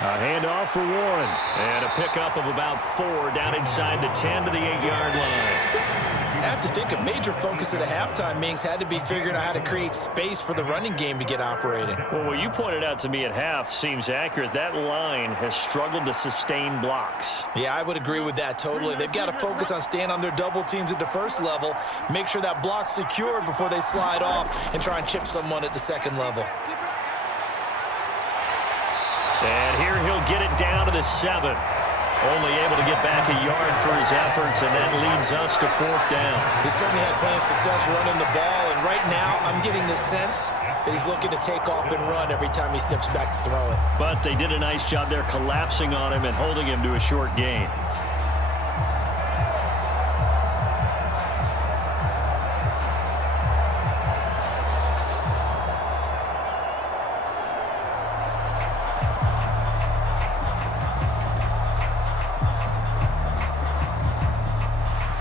A handoff for Warren. And a pickup of about 4 down inside the 10 to the 8-yard line. I have to think a major focus of the halftime meetings had to be figuring out how to create space for the running game to get operating. Well, what you pointed out to me at half seems accurate. That line has struggled to sustain blocks. Yeah, I would agree with that totally. They've got to focus on staying on their double teams at the first level, make sure that block's secured before they slide off and try and chip someone at the second level. And here he'll get it down to the 7. Only able to get back a yard for his efforts, and that leads us to 4th down. He certainly had plenty of success running the ball, and right now I'm getting the sense that he's looking to take off and run every time he steps back to throw it. But they did a nice job there collapsing on him and holding him to a short gain.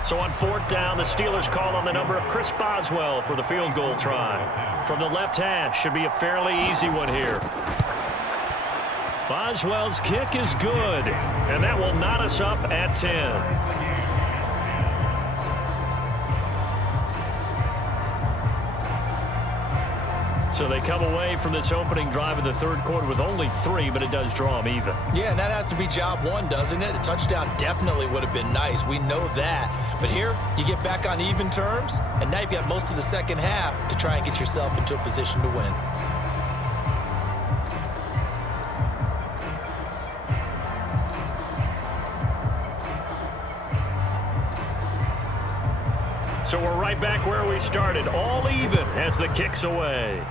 So on 4th down, the Steelers call on the number of Chris Boswell for the field goal try. From the left hash, should be a fairly easy one here. Boswell's kick is good, and that will knot us up at 10. So they come away from this opening drive in the 3rd quarter with only 3, but it does draw them even. Yeah, and that has to be job 1, doesn't it? A touchdown definitely would have been nice. We know that. But here, you get back on even terms, and now you've got most of the second half to try and get yourself into a position to win. So we're right back where we started, all even as the kick's away.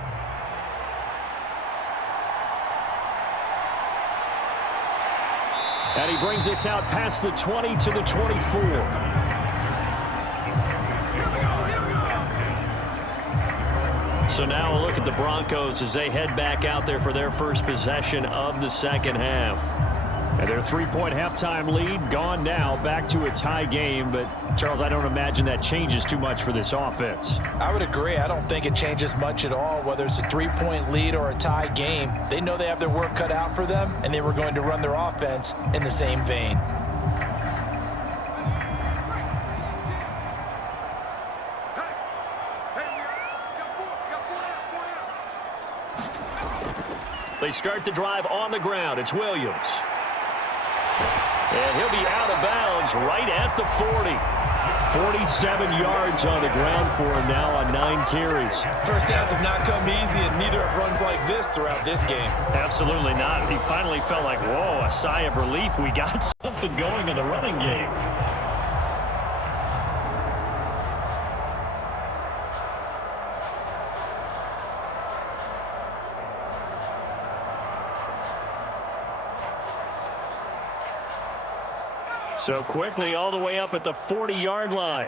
And he brings us out past the 20 to the 24. So now a look at the Broncos as they head back out there for their first possession of the second half. And their 3-point halftime lead gone now, back to a tie game. But, Charles, I don't imagine that changes too much for this offense. I would agree. I don't think it changes much at all, whether it's a 3-point lead or a tie game. They know they have their work cut out for them, and they were going to run their offense in the same vein. They start the drive on the ground. It's Williams. And he'll be out of bounds right at the 40. 47 yards on the ground for him now on 9 carries. First downs have not come easy, and neither have runs like this throughout this game. Absolutely not. He finally felt like, whoa, a sigh of relief. We got something going in the running game. So quickly all the way up at the 40-yard line.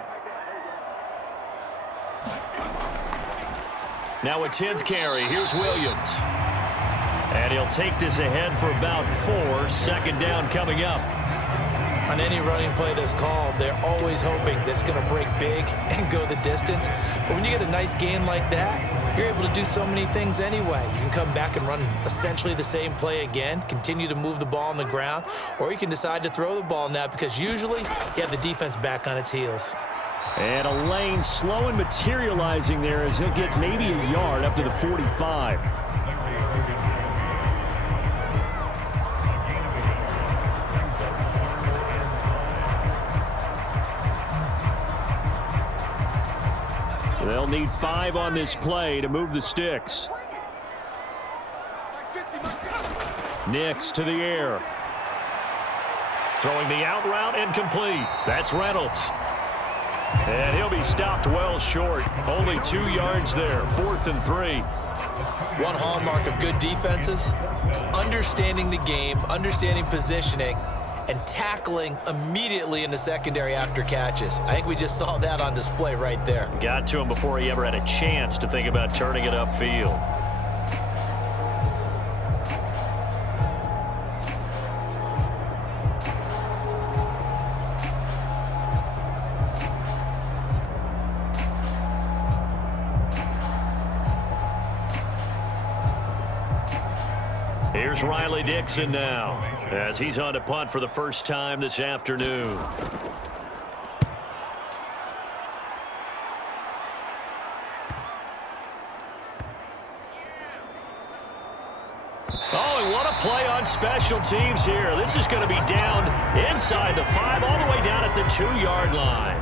Now a 10th carry. Here's Williams. And he'll take this ahead for about 4. Second down coming up. On any running play that's called, they're always hoping that it's going to break big and go the distance. But when you get a nice gain like that, you're able to do so many things anyway. You can come back and run essentially the same play again, continue to move the ball on the ground, or you can decide to throw the ball now because usually you have the defense back on its heels. And a lane slow and materializing there as he'll get maybe a yard up to the 45. They'll need 5 on this play to move the sticks. Nix to the air. Throwing the out route and complete. That's Reynolds. And he'll be stopped well short. Only 2 yards there. 4th and 3. one hallmark of good defenses is understanding the game, understanding positioning, and tackling immediately in the secondary after catches. I think we just saw that on display right there. Got to him before he ever had a chance to think about turning it upfield. Here's Riley Dixon now, as he's on to punt for the first time this afternoon. Oh, and what a play on special teams here. This is going to be down inside the 5, all the way down at the 2-yard line.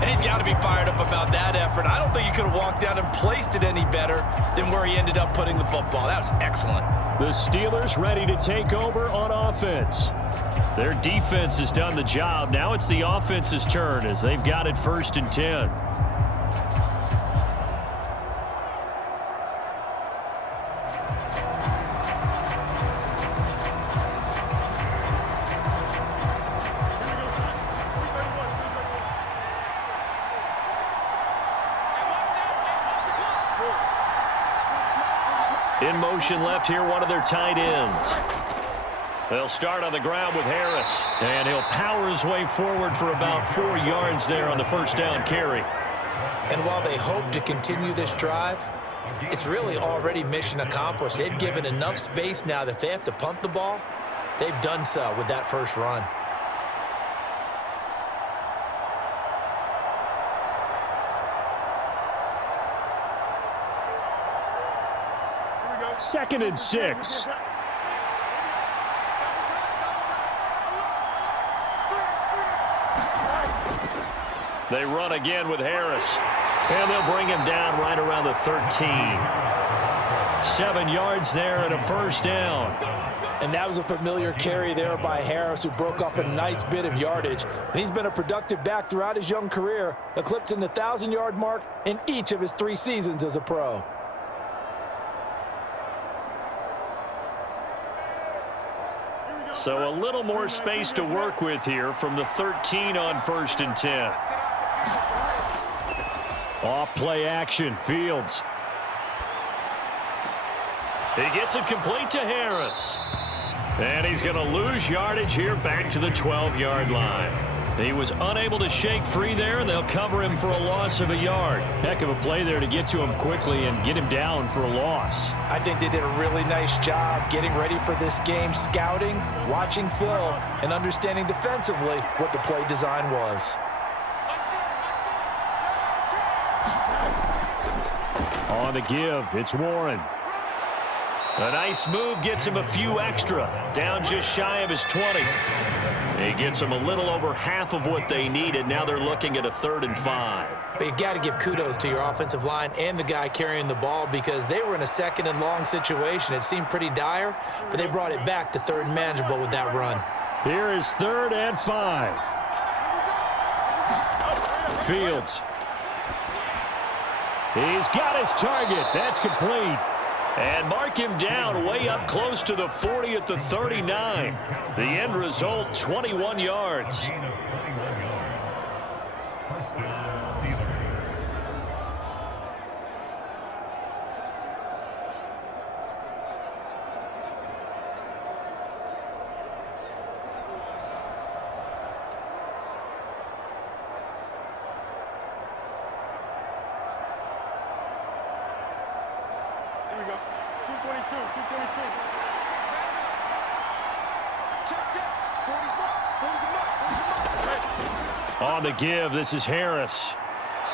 And he's got to be fired up about that effort. I don't think he could have walked down and placed it any better than where he ended up putting the football. That was excellent. The Steelers ready to take over on offense. Their defense has done the job. Now it's the offense's turn as they've got it 1st and 10. In motion left here, one of their tight ends. They'll start on the ground with Harris. And he'll power his way forward for about 4 yards there on the first down carry. And while they hope to continue this drive, it's really already mission accomplished. They've given enough space now that if they have to punt the ball, they've done so with that first run. Second and 6. They run again with Harris. And they'll bring him down right around the 13. 7 yards there and a first down. And that was a familiar carry there by Harris, who broke up a nice bit of yardage. And he's been a productive back throughout his young career, eclipsing the 1,000-yard mark in each of his 3 seasons as a pro. So a little more space to work with here from the 13 on 1st and 10. Off play action, Fields. He gets it complete to Harris. And he's going to lose yardage here back to the 12-yard line. He was unable to shake free there, and they'll cover him for a loss of a yard. Heck of a play there to get to him quickly and get him down for a loss. I think they did a really nice job getting ready for this game, scouting, watching film, and understanding defensively what the play design was. On the give, it's Warren. A nice move gets him a few extra, down just shy of his 20. He gets them a little over half of what they needed. Now they're looking at a 3rd and 5. But you got to give kudos to your offensive line and the guy carrying the ball, because they were in a 2nd and long situation. It seemed pretty dire, but they brought it back to 3rd and manageable with that run. Here is 3rd and 5. Fields. He's got his target. That's complete. And mark him down way up close to the 40 at the 39. The end result, 21 yards. Here we go. 222, 222. Check, check. 40, On the give, this is Harris.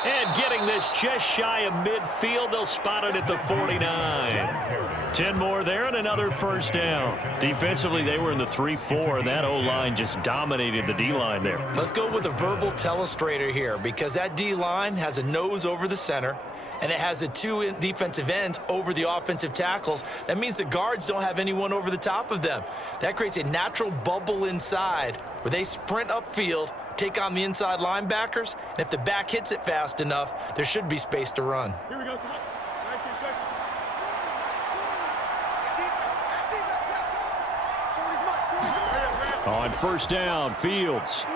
And getting this just shy of midfield, they'll spot it at the 49. 10 more there and another first down. Defensively, they were in the 3-4, and that O-line just dominated the D-line there. Let's go with a verbal telestrator here, because that D-line has a nose over the center, and it has a 2 defensive ends over the offensive tackles. That means the guards don't have anyone over the top of them. That creates a natural bubble inside where they sprint upfield, take on the inside linebackers, and if the back hits it fast enough, there should be space to run. Here we go, son. 19 checks. On first down, Fields.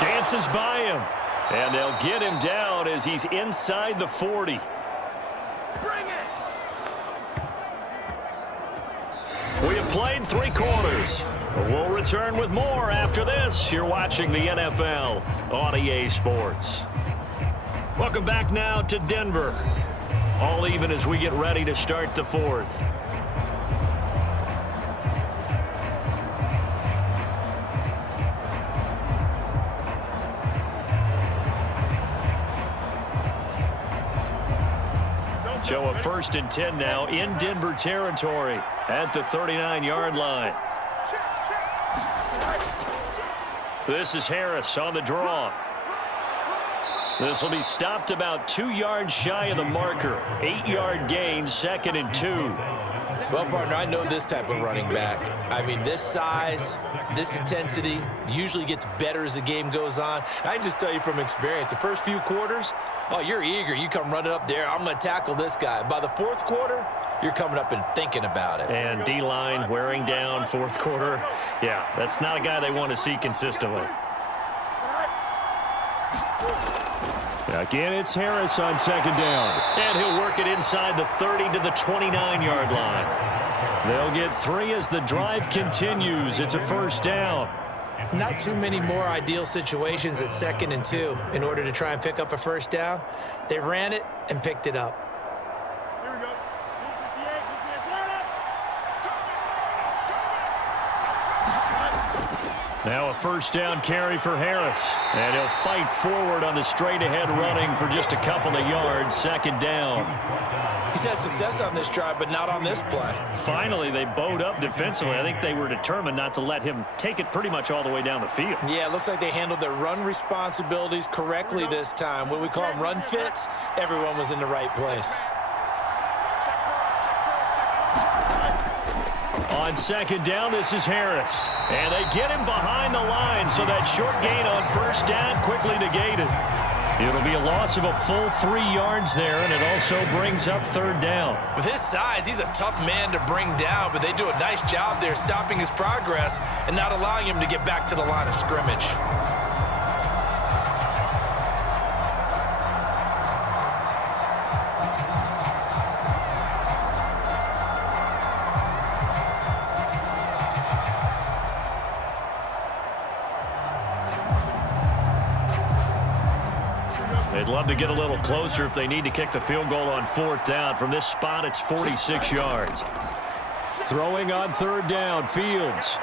Dances by him. And they'll get him down as he's inside the 40. We have played 3 quarters. We'll return with more after this. You're watching the NFL on EA Sports. Welcome back now to Denver. All even as we get ready to start the 4th. So a 1st and 10 now in Denver territory at the 39-yard line. This is Harris on the draw. This will be stopped about 2 yards shy of the marker. 8-yard gain, 2nd and 2. Well, partner, I know this type of running back. I mean, this size, this intensity usually gets better as the game goes on. I can just tell you from experience, the first few quarters, oh, you're eager. You come running up there, I'm going to tackle this guy. By the 4th quarter, you're coming up and thinking about it. And D-line wearing down 4th quarter. Yeah, that's not a guy they want to see consistently. Again, it's Harris on 2nd down. And he'll work it inside the 30 to the 29-yard line. They'll get 3 as the drive continues. It's a 1st down. Not too many more ideal situations at 2nd and 2 in order to try and pick up a 1st down. They ran it and picked it up. Now a 1st down carry for Harris. And he'll fight forward on the straight-ahead running for just a couple of yards. 2nd down. He's had success on this drive, but not on this play. Finally, they bowed up defensively. I think they were determined not to let him take it pretty much all the way down the field. Yeah, it looks like they handled their run responsibilities correctly this time. What we call them run fits, everyone was in the right place. On 2nd down, this is Harris. And they get him behind the line, so that short gain on 1st down quickly negated. It'll be a loss of a full 3 yards there, and it also brings up 3rd down. With his size, he's a tough man to bring down, but they do a nice job there stopping his progress and not allowing him to get back to the line of scrimmage. They'd love to get a little closer if they need to kick the field goal on 4th down. From this spot, it's 46 yards. Throwing on 3rd down, Fields.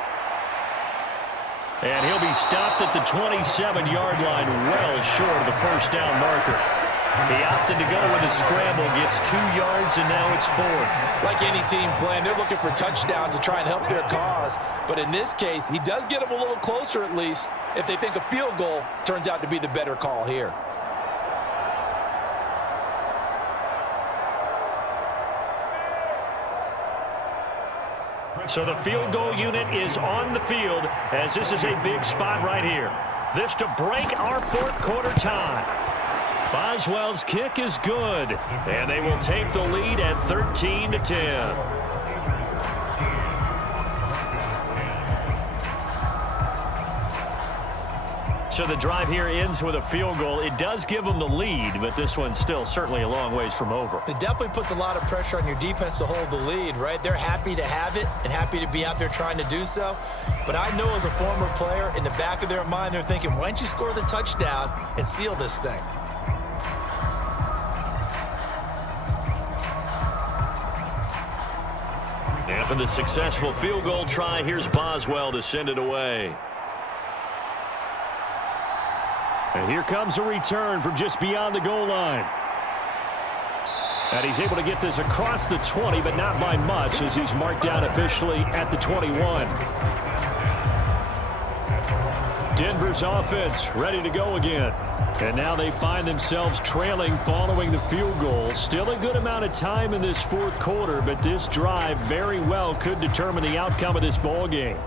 And he'll be stopped at the 27-yard line, well short of the 1st down marker. He opted to go with a scramble, gets 2 yards, and now it's 4th. Like any team playing, they're looking for touchdowns to try and help their cause. But in this case, he does get them a little closer at least if they think a field goal turns out to be the better call here. So the field goal unit is on the field as this is a big spot right here. This to break our 4th quarter tie. Boswell's kick is good, and they will take the lead at 13-10. So the drive here ends with a field goal. It does give them the lead, but this one's still certainly a long ways from over. It definitely puts a lot of pressure on your defense to hold the lead, right? They're happy to have it and happy to be out there trying to do so. But I know as a former player, in the back of their mind, they're thinking, why don't you score the touchdown and seal this thing? After the successful field goal try, here's Boswell to send it away. And here comes a return from just beyond the goal line. And he's able to get this across the 20, but not by much as he's marked down officially at the 21. Denver's offense ready to go again. And now they find themselves trailing following the field goal. Still a good amount of time in this 4th quarter, but this drive very well could determine the outcome of this ball game.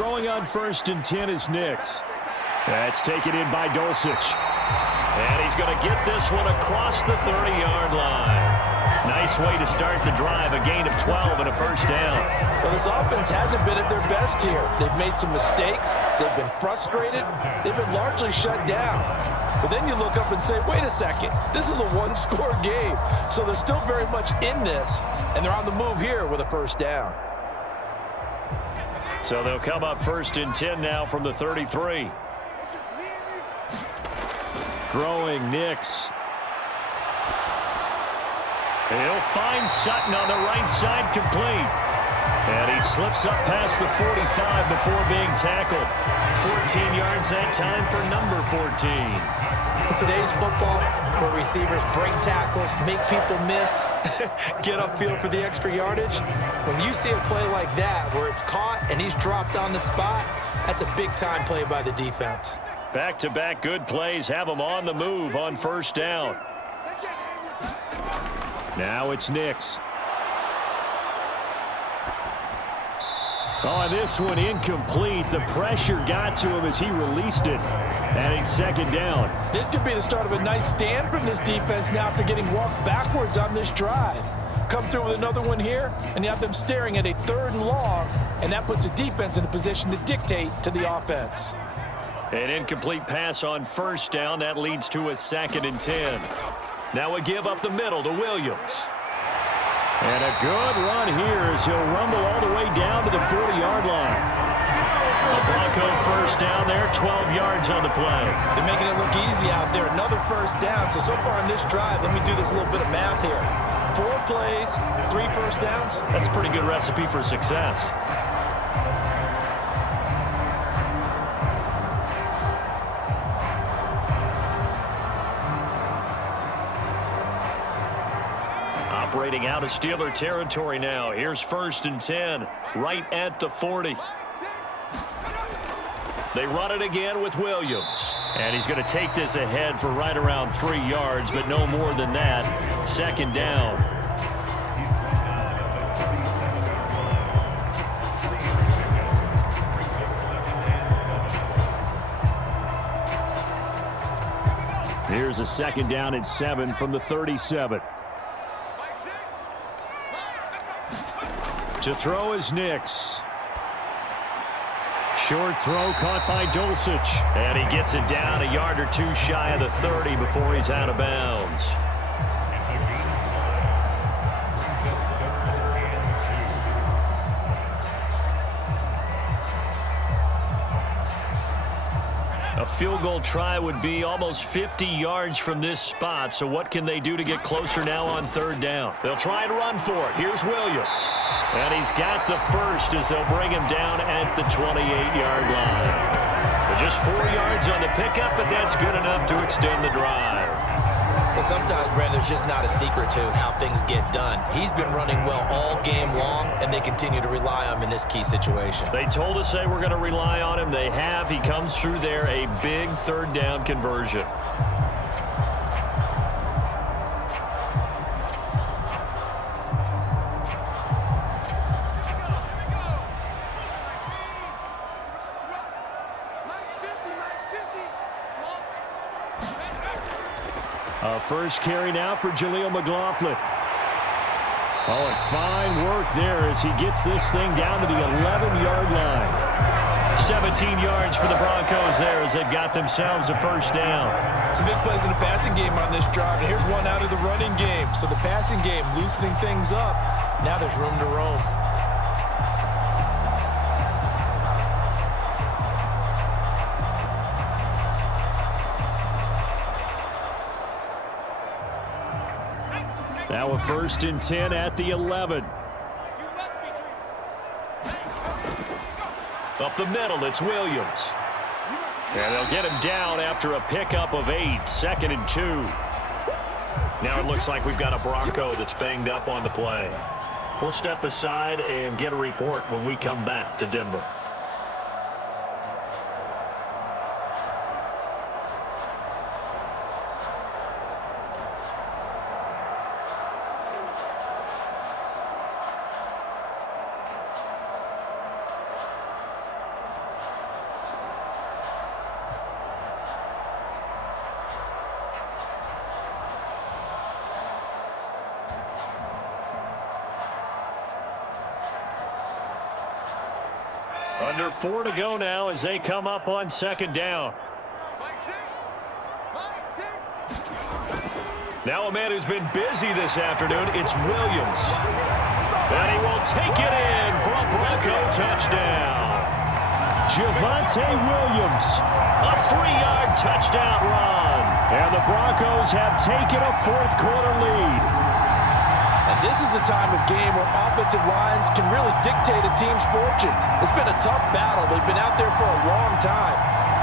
Throwing on 1st and 10 is Nix. That's taken in by Dulcich. And he's going to get this one across the 30-yard line. Nice way to start the drive, a gain of 12 and a first down. Well, this offense hasn't been at their best here. They've made some mistakes. They've been frustrated. They've been largely shut down. But then you look up and say, wait a second, this is a one-score game. So they're still very much in this, and they're on the move here with a first down. So they'll come up 1st and 10 now from the 33. Throwing Nix. He'll find Sutton on the right side, complete. And he slips up past the 45 before being tackled. 14 yards that time for number 14. In today's football, where receivers break tackles, make people miss, get upfield for the extra yardage, when you see a play like that where it's caught and he's dropped on the spot, that's a big-time play by the defense. Back-to-back good plays have them on the move on first down. Now it's Nix. Oh, this one incomplete. The pressure got to him as he released it. And it's 2nd down. This could be the start of a nice stand from this defense now after getting walked backwards on this drive. Come through with another one here, and you have them staring at a 3rd and long, and that puts the defense in a position to dictate to the offense. An incomplete pass on first down. That leads to a 2nd and 10. Now a give up the middle to Williams. And a good run here as he'll rumble all the way down to the 40-yard line. A Bronco first down there, 12 yards on the play. They're making it look easy out there. Another first down. So far on this drive, let me do this little bit of math here. 4 plays, 3 first downs. That's a pretty good recipe for success. Operating out of Steeler territory now. Here's 1st and 10, right at the 40. They run it again with Williams. And he's going to take this ahead for right around 3 yards, but no more than that. 2nd down. Here's a 2nd down and 7 from the 37. To throw is Nix. Short throw caught by Dulcich. And he gets it down a yard or 2 shy of the 30 before he's out of bounds. A field goal try would be almost 50 yards from this spot. So what can they do to get closer now on 3rd down? They'll try and run for it. Here's Williams. And he's got the first as they'll bring him down at the 28-yard line. Just 4 yards on the pickup, but that's good enough to extend the drive. Well, sometimes, Brandon, there's just not a secret to how things get done. He's been running well all game long, and they continue to rely on him in this key situation. They told us they were going to rely on him. They have. He comes through there, a big 3rd down conversion. First carry now for Jaleel McLaughlin. Oh, and fine work there as he gets this thing down to the 11-yard line. 17 yards for the Broncos there as they've got themselves a first down. Some big plays in the passing game on this drive, and here's one out of the running game. So the passing game loosening things up. Now there's room to roam. Now a 1st and 10 at the 11. Up the middle, it's Williams. And they'll get him down after a pickup of 8, 2nd and 2. Now it looks like we've got a Bronco that's banged up on the play. We'll step aside and get a report when we come back to Denver. Under 4 to go now as they come up on second down. Now a man who's been busy this afternoon, it's Williams. And he will take it in for a Bronco touchdown. Javonte Williams, a 3-yard touchdown run. And the Broncos have taken a fourth-quarter lead. And this is a time of game where offensive lines can really dictate a team's fortunes. It's been a tough battle. They've been out there for a long time.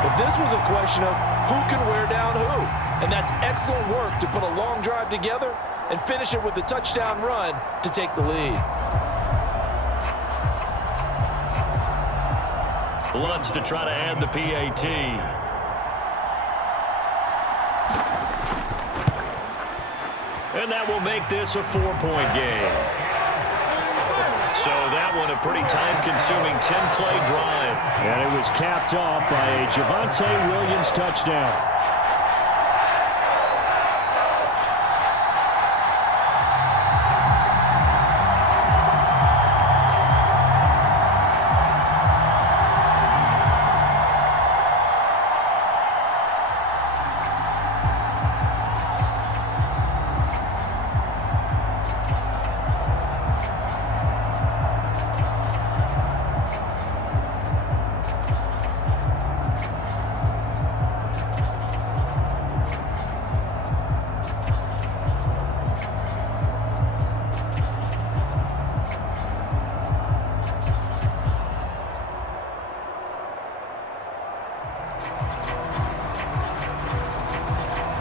But this was a question of who can wear down who. And that's excellent work to put a long drive together and finish it with a touchdown run to take the lead. Lutz to try to add the PAT. And that will make this a 4-point game. So that one a pretty time-consuming 10-play drive. And it was capped off by a Javonte Williams touchdown.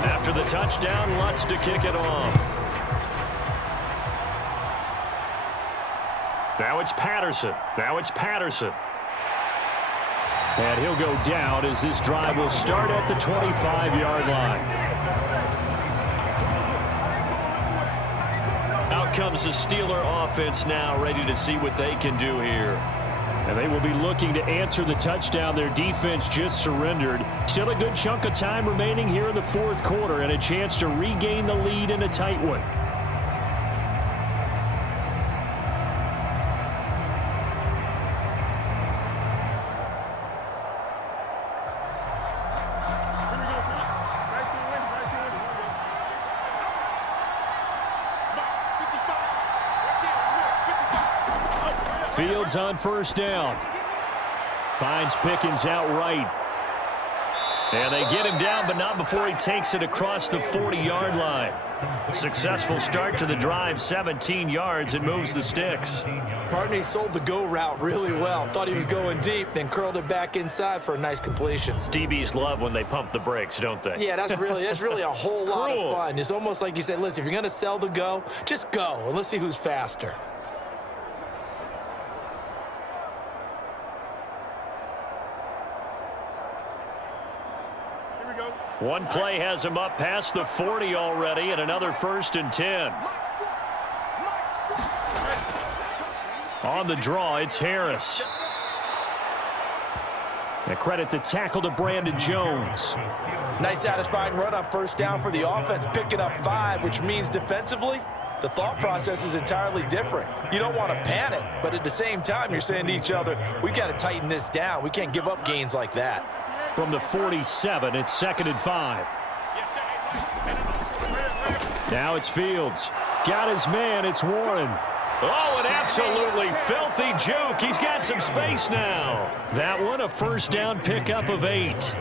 After the touchdown, Lutz to kick it off. Now it's Patterson. And he'll go down as this drive will start at the 25-yard line. Out comes the Steeler offense now, ready to see what they can do here. And they will be looking to answer the touchdown their defense just surrendered. Still a good chunk of time remaining here in the fourth quarter and a chance to regain the lead in a tight one. Fields on first down. Finds Pickens outright. And they get him down, but not before he takes it across the 40-yard line. Successful start to the drive, 17 yards, and moves the sticks. Partner, he sold the go route really well. Thought he was going deep, then curled it back inside for a nice completion. DBs love when they pump the brakes, don't they? Yeah, that's really a whole lot of fun. It's almost like you said, listen, if you're going to sell the go, just go, and let's see who's faster. One play has him up past the 40 already, and another 1st and 10. On the draw, it's Harris. And credit the tackle to Brandon Jones. Nice satisfying run on first down for the offense, picking up 5, which means defensively, the thought process is entirely different. You don't want to panic, but at the same time, you're saying to each other, we've got to tighten this down. We can't give up gains like that. From the 47, it's 2nd and 5. Now it's Fields. Got his man, it's Warren. Oh, an absolutely filthy juke. He's got some space now. That one, a first down pickup of 8.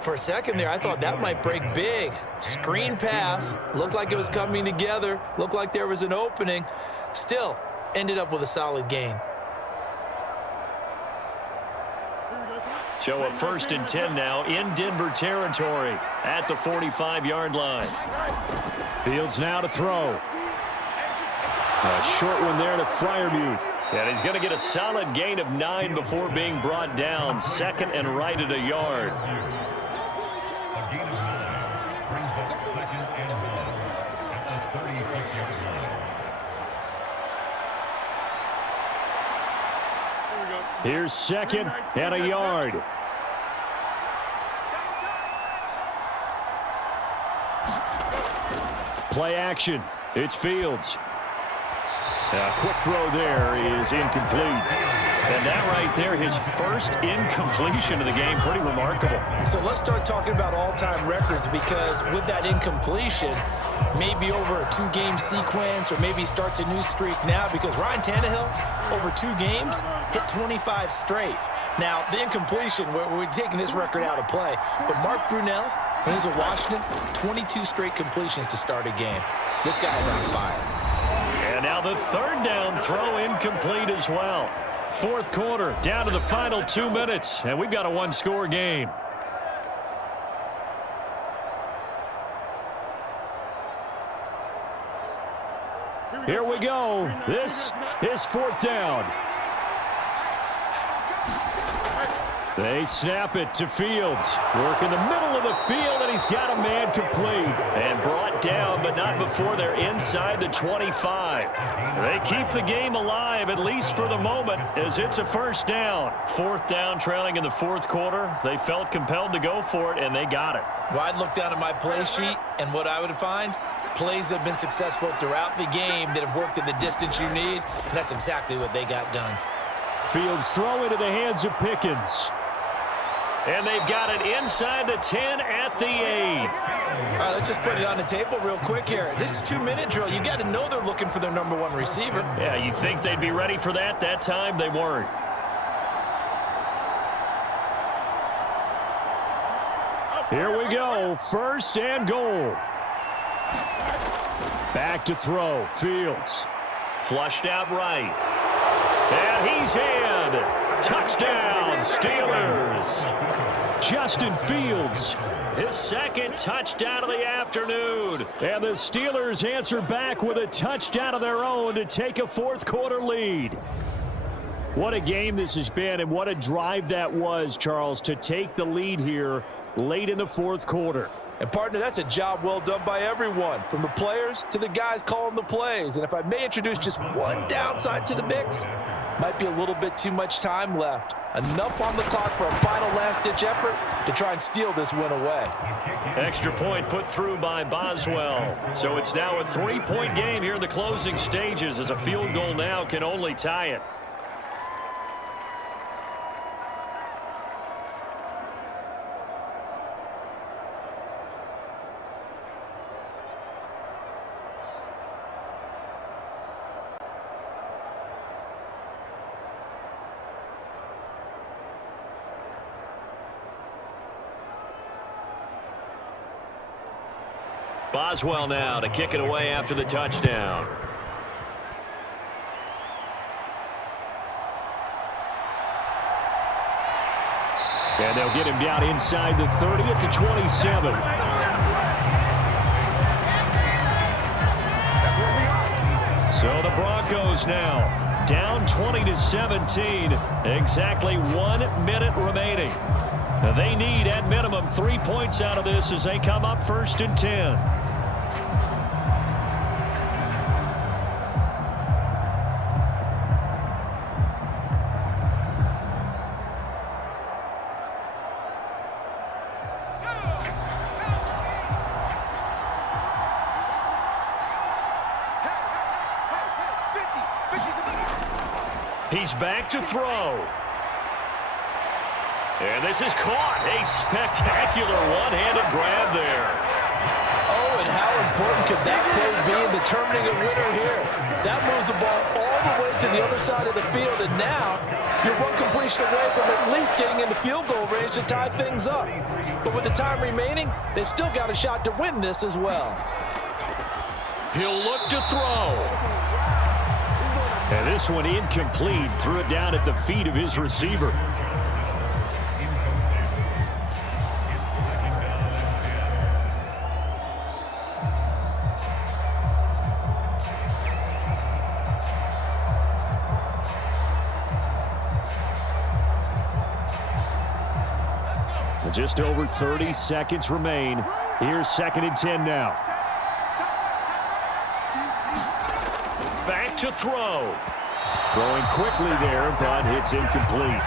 For a second there, I thought that might break big. Screen pass. Looked like it was coming together. Looked like there was an opening. Still, ended up with a solid gain. So a 1st and 10 now in Denver territory at the 45-yard line. Fields now to throw. A short one there to Freiermuth. And he's going to get a solid gain of 9 before being brought down. 2nd and right at a yard. Here's 2nd and a yard. Play action. It's Fields. A quick throw there is incomplete. And that right there, his first incompletion of the game, pretty remarkable. So let's start talking about all-time records, because with that incompletion, maybe over a 2-game sequence, or maybe starts a new streak now, because Ryan Tannehill, over 2 games, hit 25 straight. Now, the incompletion, we're taking this record out of play, but Mark Brunell, when he was at Washington, 22 straight completions to start a game. This guy's on fire. And now the third down throw incomplete as well. Fourth quarter, down to the final 2 minutes, and we've got a 1-score game. Here we go. This is fourth down. They snap it to Fields. Work in the middle of the field, and he's got a man complete. And brought down, but not before they're inside the 25. They keep the game alive, at least for the moment, as it's a first down. Fourth down, trailing in the fourth quarter. They felt compelled to go for it, and they got it. Well, I'd look down at my play sheet, and what I would find, plays that have been successful throughout the game that have worked in the distance you need, and that's exactly what they got done. Fields throw into the hands of Pickens. And they've got it inside the 10 at the 8. All right, let's just put it on the table real quick here. This is 2-minute drill. You got to know they're looking for their number 1 receiver. Yeah, you think they'd be ready for that? That time they weren't. Here we go. First and goal. Back to throw. Fields. Flushed out right. And he's in. Touchdown, Steelers. Justin Fields, his second touchdown of the afternoon. And the Steelers answer back with a touchdown of their own to take a fourth quarter lead. What a game this has been, and what a drive that was, Charles, to take the lead here late in the fourth quarter. And, partner, that's a job well done by everyone, from the players to the guys calling the plays. And if I may introduce just one downside to the mix, might be a little bit too much time left. Enough on the clock for a final last-ditch effort to try and steal this win away. Extra point put through by Boswell. So it's now a 3-point game here in the closing stages, as a field goal now can only tie it. Boswell now to kick it away after the touchdown. And they'll get him down inside the 30 at the 27. So the Broncos now down 20-17. Exactly 1 minute remaining. They need, at minimum, 3 points out of this as they come up first and 10. He's back to throw. And this is caught. A spectacular one-handed grab there. Oh, and how important could that play be in determining a winner here? That moves the ball all the way to the other side of the field, and now you're one completion away from at least getting into field goal range to tie things up. But with the time remaining, they've still got a shot to win this as well. He'll look to throw. And this one incomplete. Threw it down at the feet of his receiver. Just over 30 seconds remain. Here's 2nd and 10 now. Back to throw. Throwing quickly there, but it's incomplete.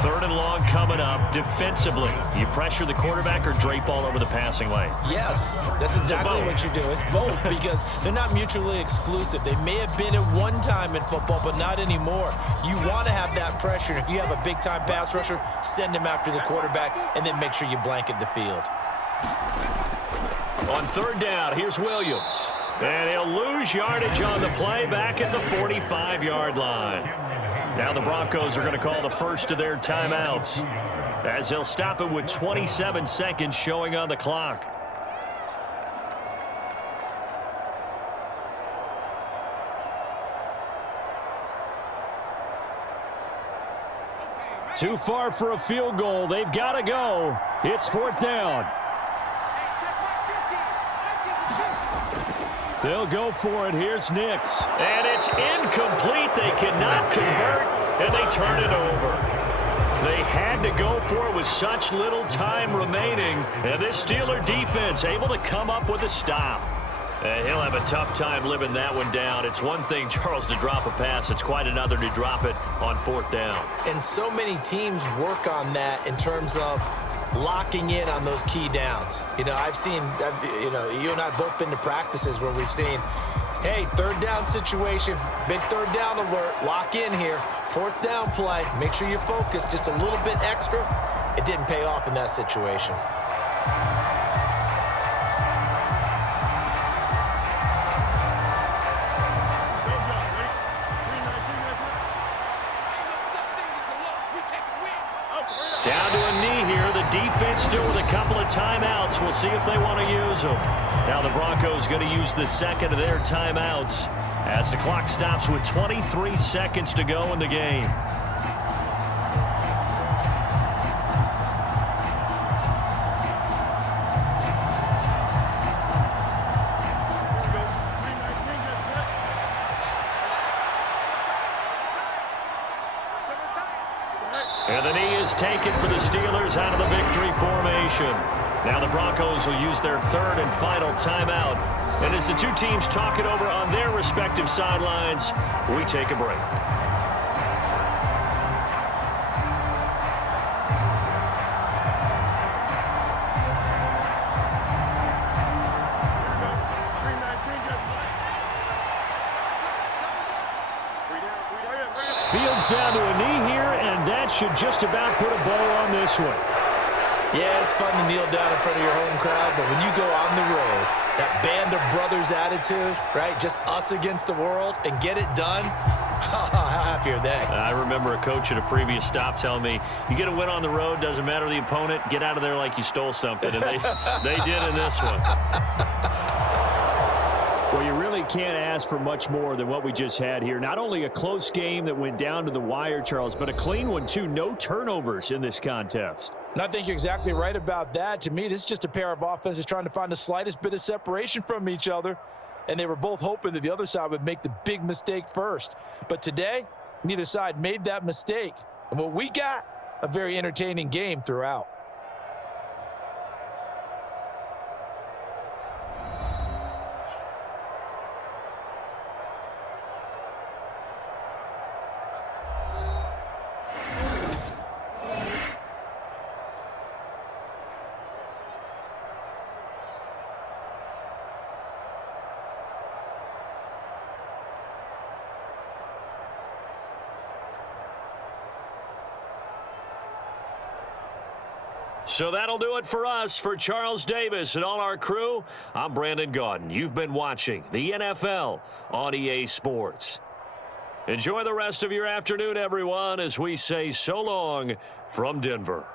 3rd and long coming up. Defensively, you pressure the quarterback or drape all over the passing lane? Yes, that's exactly what you do. It's both because they're not mutually exclusive. They may have been at one time in football, but not anymore. You want to have that pressure. And if you have a big-time pass rusher, send him after the quarterback and then make sure you blanket the field. On 3rd down, here's Williams. And he'll lose yardage on the play back at the 45-yard line. Now the Broncos are going to call the first of their timeouts as they'll stop it with 27 seconds showing on the clock. Too far for a field goal. They've got to go. It's 4th down. They'll go for it. Here's Nix. And it's incomplete. They cannot convert, and they turn it over. They had to go for it with such little time remaining, and this Steeler defense able to come up with a stop. And he'll have a tough time living that one down. It's one thing, Charles, to drop a pass. It's quite another to drop it on 4th down. And so many teams work on that in terms of locking in on those key downs. You know, you and I have both been to practices where we've seen, hey, 3rd down situation, big 3rd down alert, lock in here, 4th down play, make sure you focus just a little bit extra. It didn't pay off in that situation. Down to a knee here. The defense still with a couple of timeouts. We'll see if they want to use them. Now the Broncos going to use the second of their timeouts as the clock stops with 23 seconds to go in the game. And the knee is taken for the Steelers out of the victory formation. Now the Broncos will use their 3rd and final timeout. And as the two teams talk it over on their respective sidelines, we take a break. Fields down to a knee here, and that should just about put a bow on this one. Yeah, it's fun to kneel down in front of your home crowd, but when you go on the road, that band of brothers attitude, right, just us against the world, and get it done, how happy are they? I remember a coach at a previous stop telling me, you get a win on the road, doesn't matter the opponent, get out of there like you stole something, and they did in this one. Well, you really can't ask for much more than what we just had here. Not only a close game that went down to the wire, Charles, but a clean one, too. No turnovers in this contest. And I think you're exactly right about that. To me, this is just a pair of offenses trying to find the slightest bit of separation from each other. And they were both hoping that the other side would make the big mistake first. But today, neither side made that mistake. And what we got, a very entertaining game throughout. So that'll do it for us. For Charles Davis and all our crew, I'm Brandon Gaudin. You've been watching the NFL on EA Sports. Enjoy the rest of your afternoon, everyone, as we say so long from Denver.